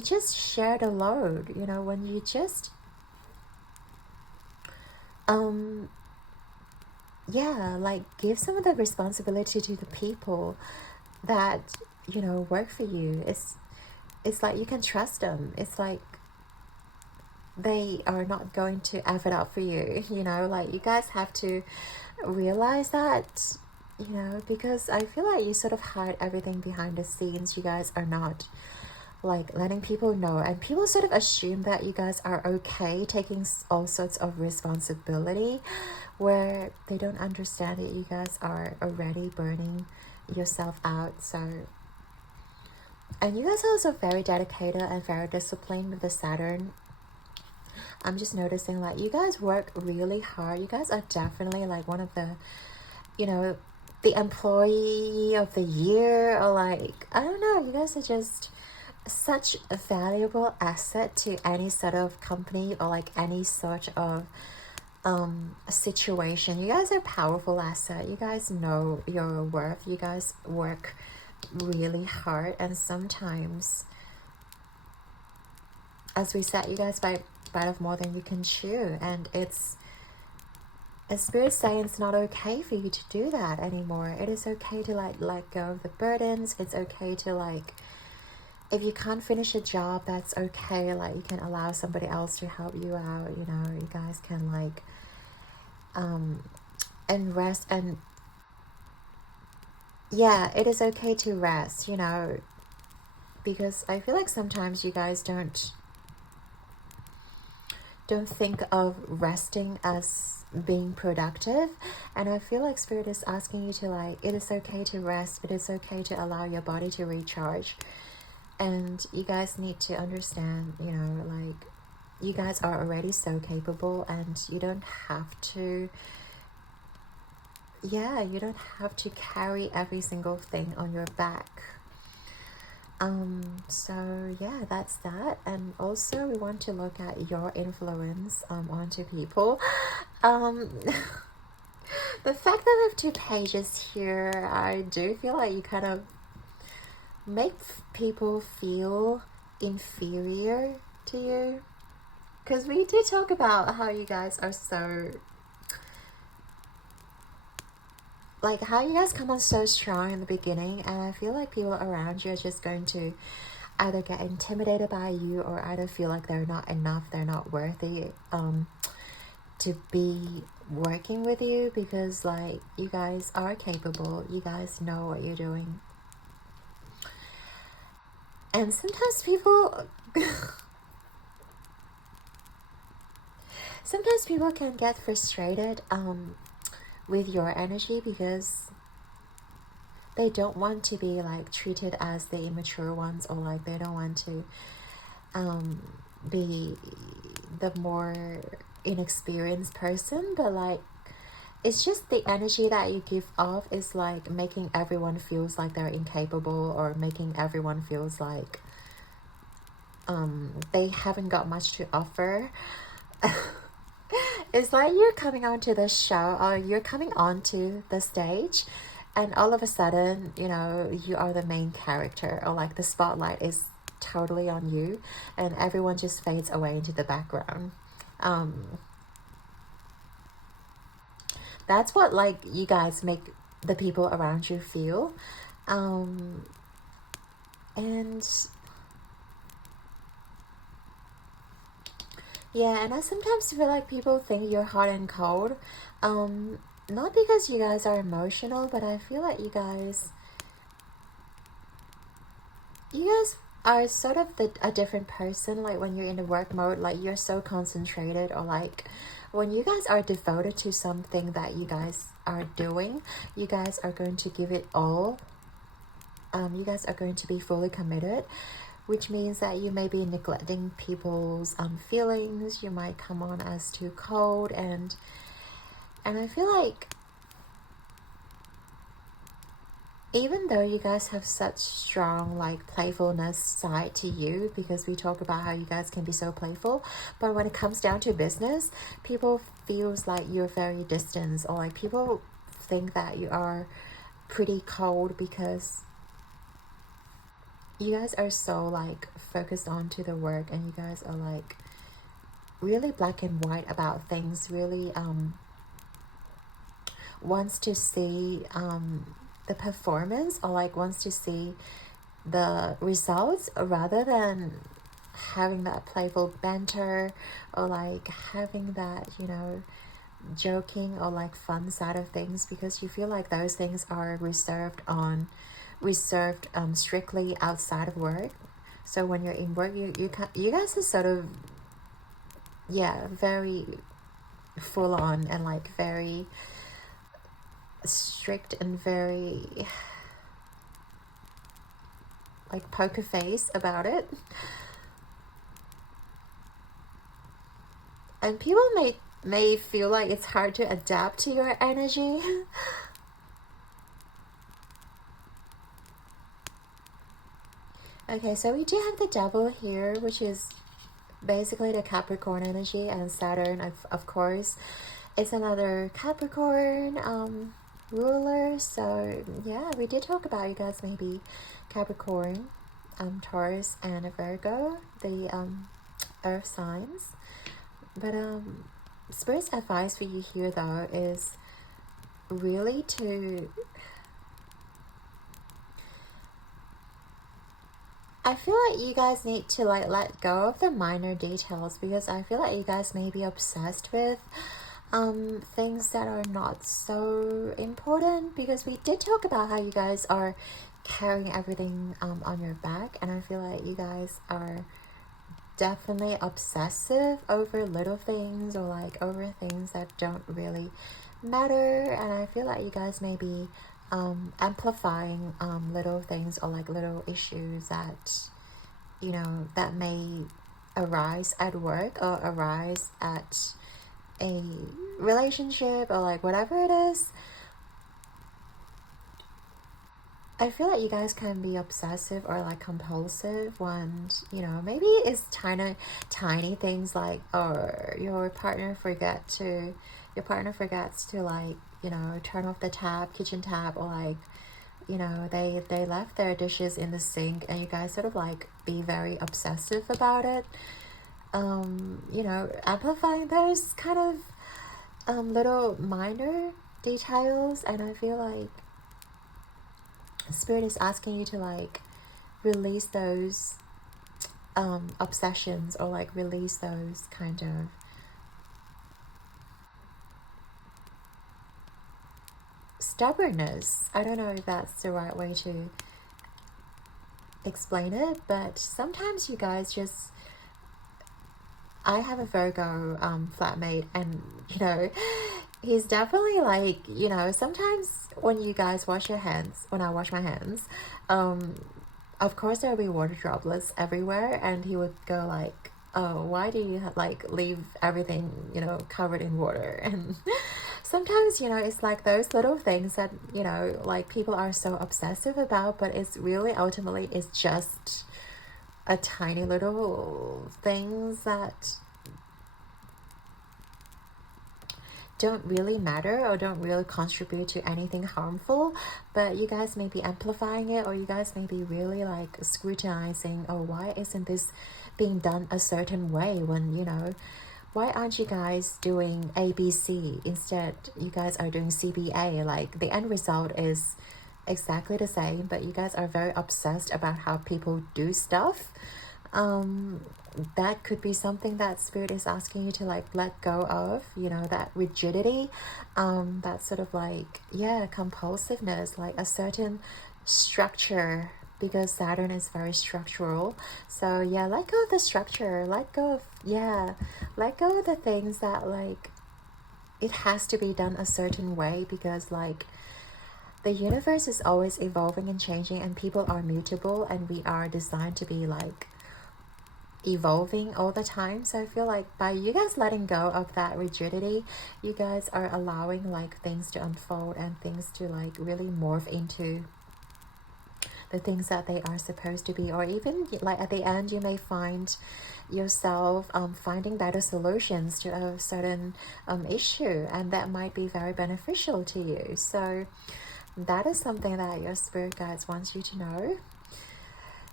just share the load, you know, when you just yeah, like give some of the responsibility to the people that, you know, work for you. It's like you can trust them. It's like they are not going to F it up for you, you know, like you guys have to realize that, you know, because I feel like you sort of hide everything behind the scenes. You guys are not like letting people know, and people sort of assume that you guys are okay taking all sorts of responsibility, where they don't understand that you guys are already burning yourself out. So, and you guys are also very dedicated and very disciplined with the Saturn. I'm just noticing like you guys work really hard. You guys are definitely like one of the, you know, the employee of the year, or like, I don't know, you guys are just such a valuable asset to any sort of company, or like any sort of situation. You guys are a powerful asset. You guys know your worth. You guys work really hard, and sometimes, as we said, you guys bite off more than you can chew, and it's a Spirit saying it's not okay for you to do that anymore. It is okay to like let go of the burdens. It's okay to like, if you can't finish a job, that's okay. Like you can allow somebody else to help you out, you know. You guys can like and rest. And yeah, it is okay to rest, you know, because I feel like sometimes you guys don't think of resting as being productive. And I feel like Spirit is asking you to like, it is okay to rest. It is okay to allow your body to recharge. And you guys need to understand, you know, like you guys are already so capable, and you don't have to, yeah, you don't have to carry every single thing on your back. So yeah, that's that. And also we want to look at your influence onto people. The fact that we have 2 pages here, I do feel like you kind of make people feel inferior to you, because we do talk about how you guys are so, like how you guys come on so strong in the beginning, and I feel like people around you are just going to either get intimidated by you, or either feel like they're not enough, they're not worthy to be working with you, because like you guys are capable, you guys know what you're doing. And sometimes people can get frustrated with your energy, because they don't want to be like treated as the immature ones, or like they don't want to be the more inexperienced person, but like it's just the energy that you give off is like making everyone feels like they're incapable, or making everyone feels like they haven't got much to offer. It's like you're coming onto the show, or you're coming onto the stage, and all of a sudden, you know, you are the main character, or like the spotlight is totally on you, and everyone just fades away into the background. That's what like you guys make the people around you feel. And yeah, and I sometimes feel like people think you're hot and cold. Not because you guys are emotional, but I feel like you guys are sort of a different person. Like when you're in the work mode, like you're so concentrated, or like when you guys are devoted to something that you guys are doing, you guys are going to give it all. You guys are going to be fully committed, which means that you may be neglecting people's feelings. You might come on as too cold, and I feel like even though you guys have such strong like playfulness side to you, because we talk about how you guys can be so playful, but when it comes down to business, people feels like you're very distant, or like people think that you are pretty cold because you guys are so like focused on to the work, and you guys are like really black and white about things, really wants to see the performance, or like wants to see the results, rather than having that playful banter, or like having that, you know, joking or like fun side of things, because you feel like those things are reserved strictly outside of work. So when you're in work, you guys are sort of, yeah, very full on, and like very strict, and very like poker face about it, and people may feel like it's hard to adapt to your energy. Okay, so we do have the devil here, which is basically the Capricorn energy, and Saturn, of course, it's another Capricorn ruler. So yeah, we did talk about you guys maybe Capricorn, Taurus, and Virgo, the earth signs. But Spirit's advice for you here though is really to, I feel like you guys need to like let go of the minor details, because I feel like you guys may be obsessed with things that are not so important, because we did talk about how you guys are carrying everything on your back, and I feel like you guys are definitely obsessive over little things, or like over things that don't really matter, and I feel like you guys may be amplifying little things, or like little issues that, you know, that may arise at work, or arise at a relationship, or like whatever it is. I feel like you guys can be obsessive or like compulsive when, you know, maybe it's tiny things like, or your partner forgets to like, you know, turn off the kitchen tap, or like, you know, they left their dishes in the sink, and you guys sort of like be very obsessive about it. You know, amplifying those kind of little minor details, and I feel like Spirit is asking you to like release those obsessions, or like release those kind of stubbornness. I don't know if that's the right way to explain it, but sometimes you guys just, I have a Virgo flatmate, and you know, He's definitely like, you know, sometimes when you guys wash your hands, when I wash my hands, um, of course there'll be water droplets everywhere, and he would go like, oh, why do you like leave everything, you know, covered in water? And sometimes, you know, it's like those little things that, you know, like people are so obsessive about, but it's really ultimately it's just a tiny little things that don't really matter or don't really contribute to anything harmful, but you guys may be amplifying it, or you guys may be really like scrutinizing, oh, why isn't this being done a certain way, when, you know, why aren't you guys doing ABC instead? You guys are doing CBA. Like the end result is exactly the same, but you guys are very obsessed about how people do stuff. um that could be something that spirit is asking you to like let go of, you know, that rigidity, that sort of like, yeah, compulsiveness, like a certain structure, because Saturn is very structural. So yeah, let go of the structure, let go of, yeah, let go of the things that like it has to be done a certain way, because like the universe is always evolving and changing, and people are mutable, and we are designed to be like evolving all the time. So I feel like by you guys letting go of that rigidity, you guys are allowing like things to unfold and things to like really morph into the things that they are supposed to be. Or even like at the end, you may find yourself finding better solutions to a certain issue, and that might be very beneficial to you. So that is something that your spirit guides wants you to know.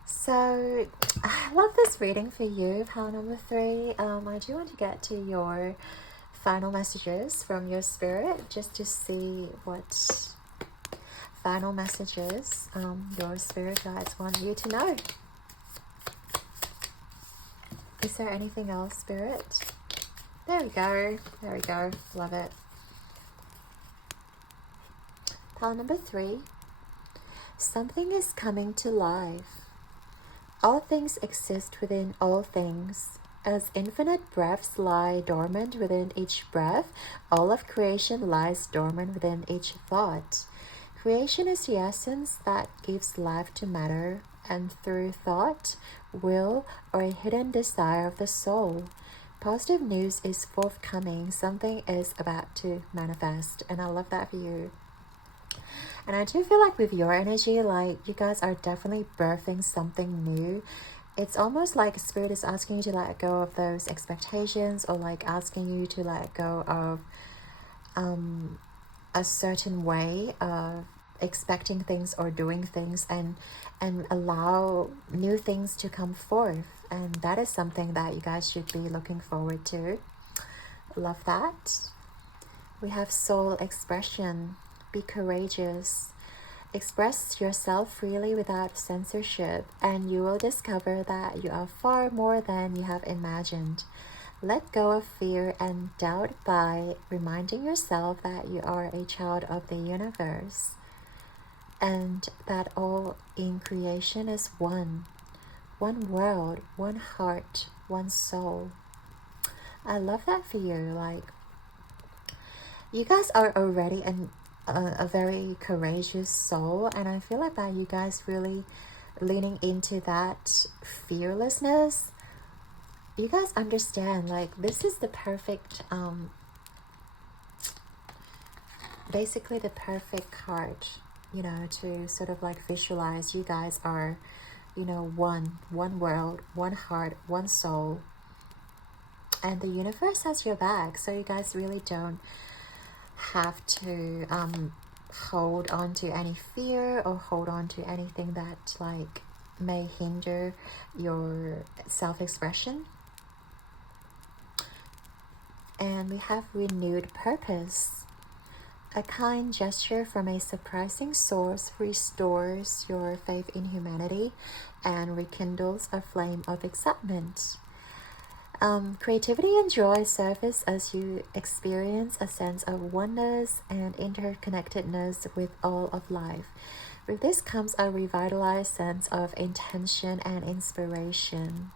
So I love this reading for you, pile number 3. I do want to get to your final messages from your spirit, just to see what final messages your spirit guides want you to know. Is there anything else, spirit? There we go. There we go. Love it. Pile number 3. Something is coming to life. All things exist within all things. As infinite breaths lie dormant within each breath, all of creation lies dormant within each thought. Creation is the essence that gives life to matter, and through thought, will, or a hidden desire of the soul, positive news is forthcoming. Something is about to manifest. And I love that for you. And I do feel like with your energy, like you guys are definitely birthing something new. It's almost like spirit is asking you to let go of those expectations, or like asking you to let go of a certain way of expecting things or doing things, and allow new things to come forth. And that is something that you guys should be looking forward to. Love that. We have soul expression. Be courageous. Express yourself freely without censorship, and you will discover that you are far more than you have imagined. Let go of fear and doubt by reminding yourself that you are a child of the universe, and that all in creation is one world, one heart, one soul. I love that for you. Like, you guys are already a very courageous soul, and I feel like that you guys really leaning into that fearlessness. You guys understand, like, this is the perfect basically the perfect card, you know, to sort of like visualize you guys are, you know, one world, one heart, one soul, and the universe has your back. So you guys really don't have to hold on to any fear, or hold on to anything that like may hinder your self-expression. And we have renewed purpose. A kind gesture from a surprising source restores your faith in humanity and rekindles a flame of excitement. Creativity and joy surface as you experience a sense of oneness and interconnectedness with all of life. With this comes a revitalized sense of intention and inspiration.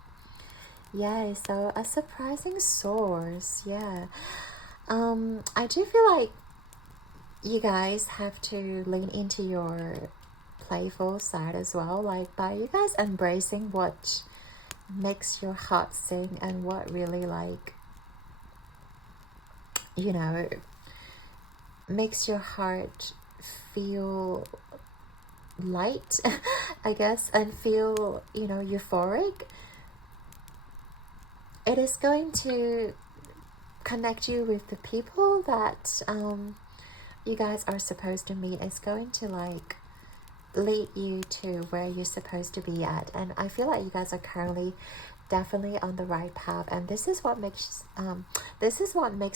Yay, so a surprising source, yeah. I do feel like you guys have to lean into your playful side as well, like by you guys embracing what makes your heart sing and what really, like, you know, makes your heart feel light, I guess, and feel, you know, euphoric. It is going to connect you with the people that you guys are supposed to meet. It's going to, like, lead you to where you're supposed to be at. And I feel like you guys are currently definitely on the right path, and this is what makes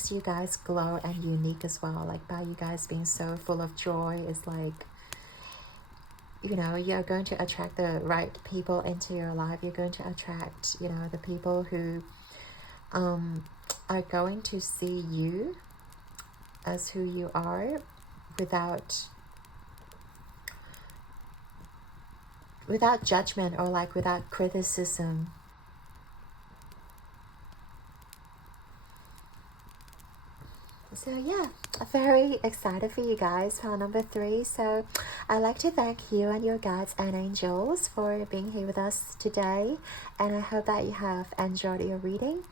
you guys glow and unique as well. Like, by you guys being so full of joy, is like, you know, you're going to attract the right people into your life. You're going to attract, you know, the people who are going to see you as who you are without judgment, or like without criticism. So yeah, very excited for you guys for number 3. So I'd like to thank you and your guides and angels for being here with us today, and I hope that you have enjoyed your reading.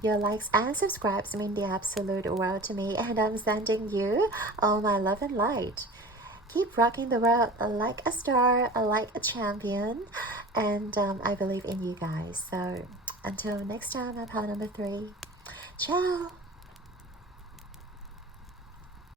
Your likes and subscribes mean the absolute world to me, and I'm sending you all my love and light. Keep rocking the world like a star, like a champion, and I believe in you guys. So until next time, I'm part number 3. Ciao!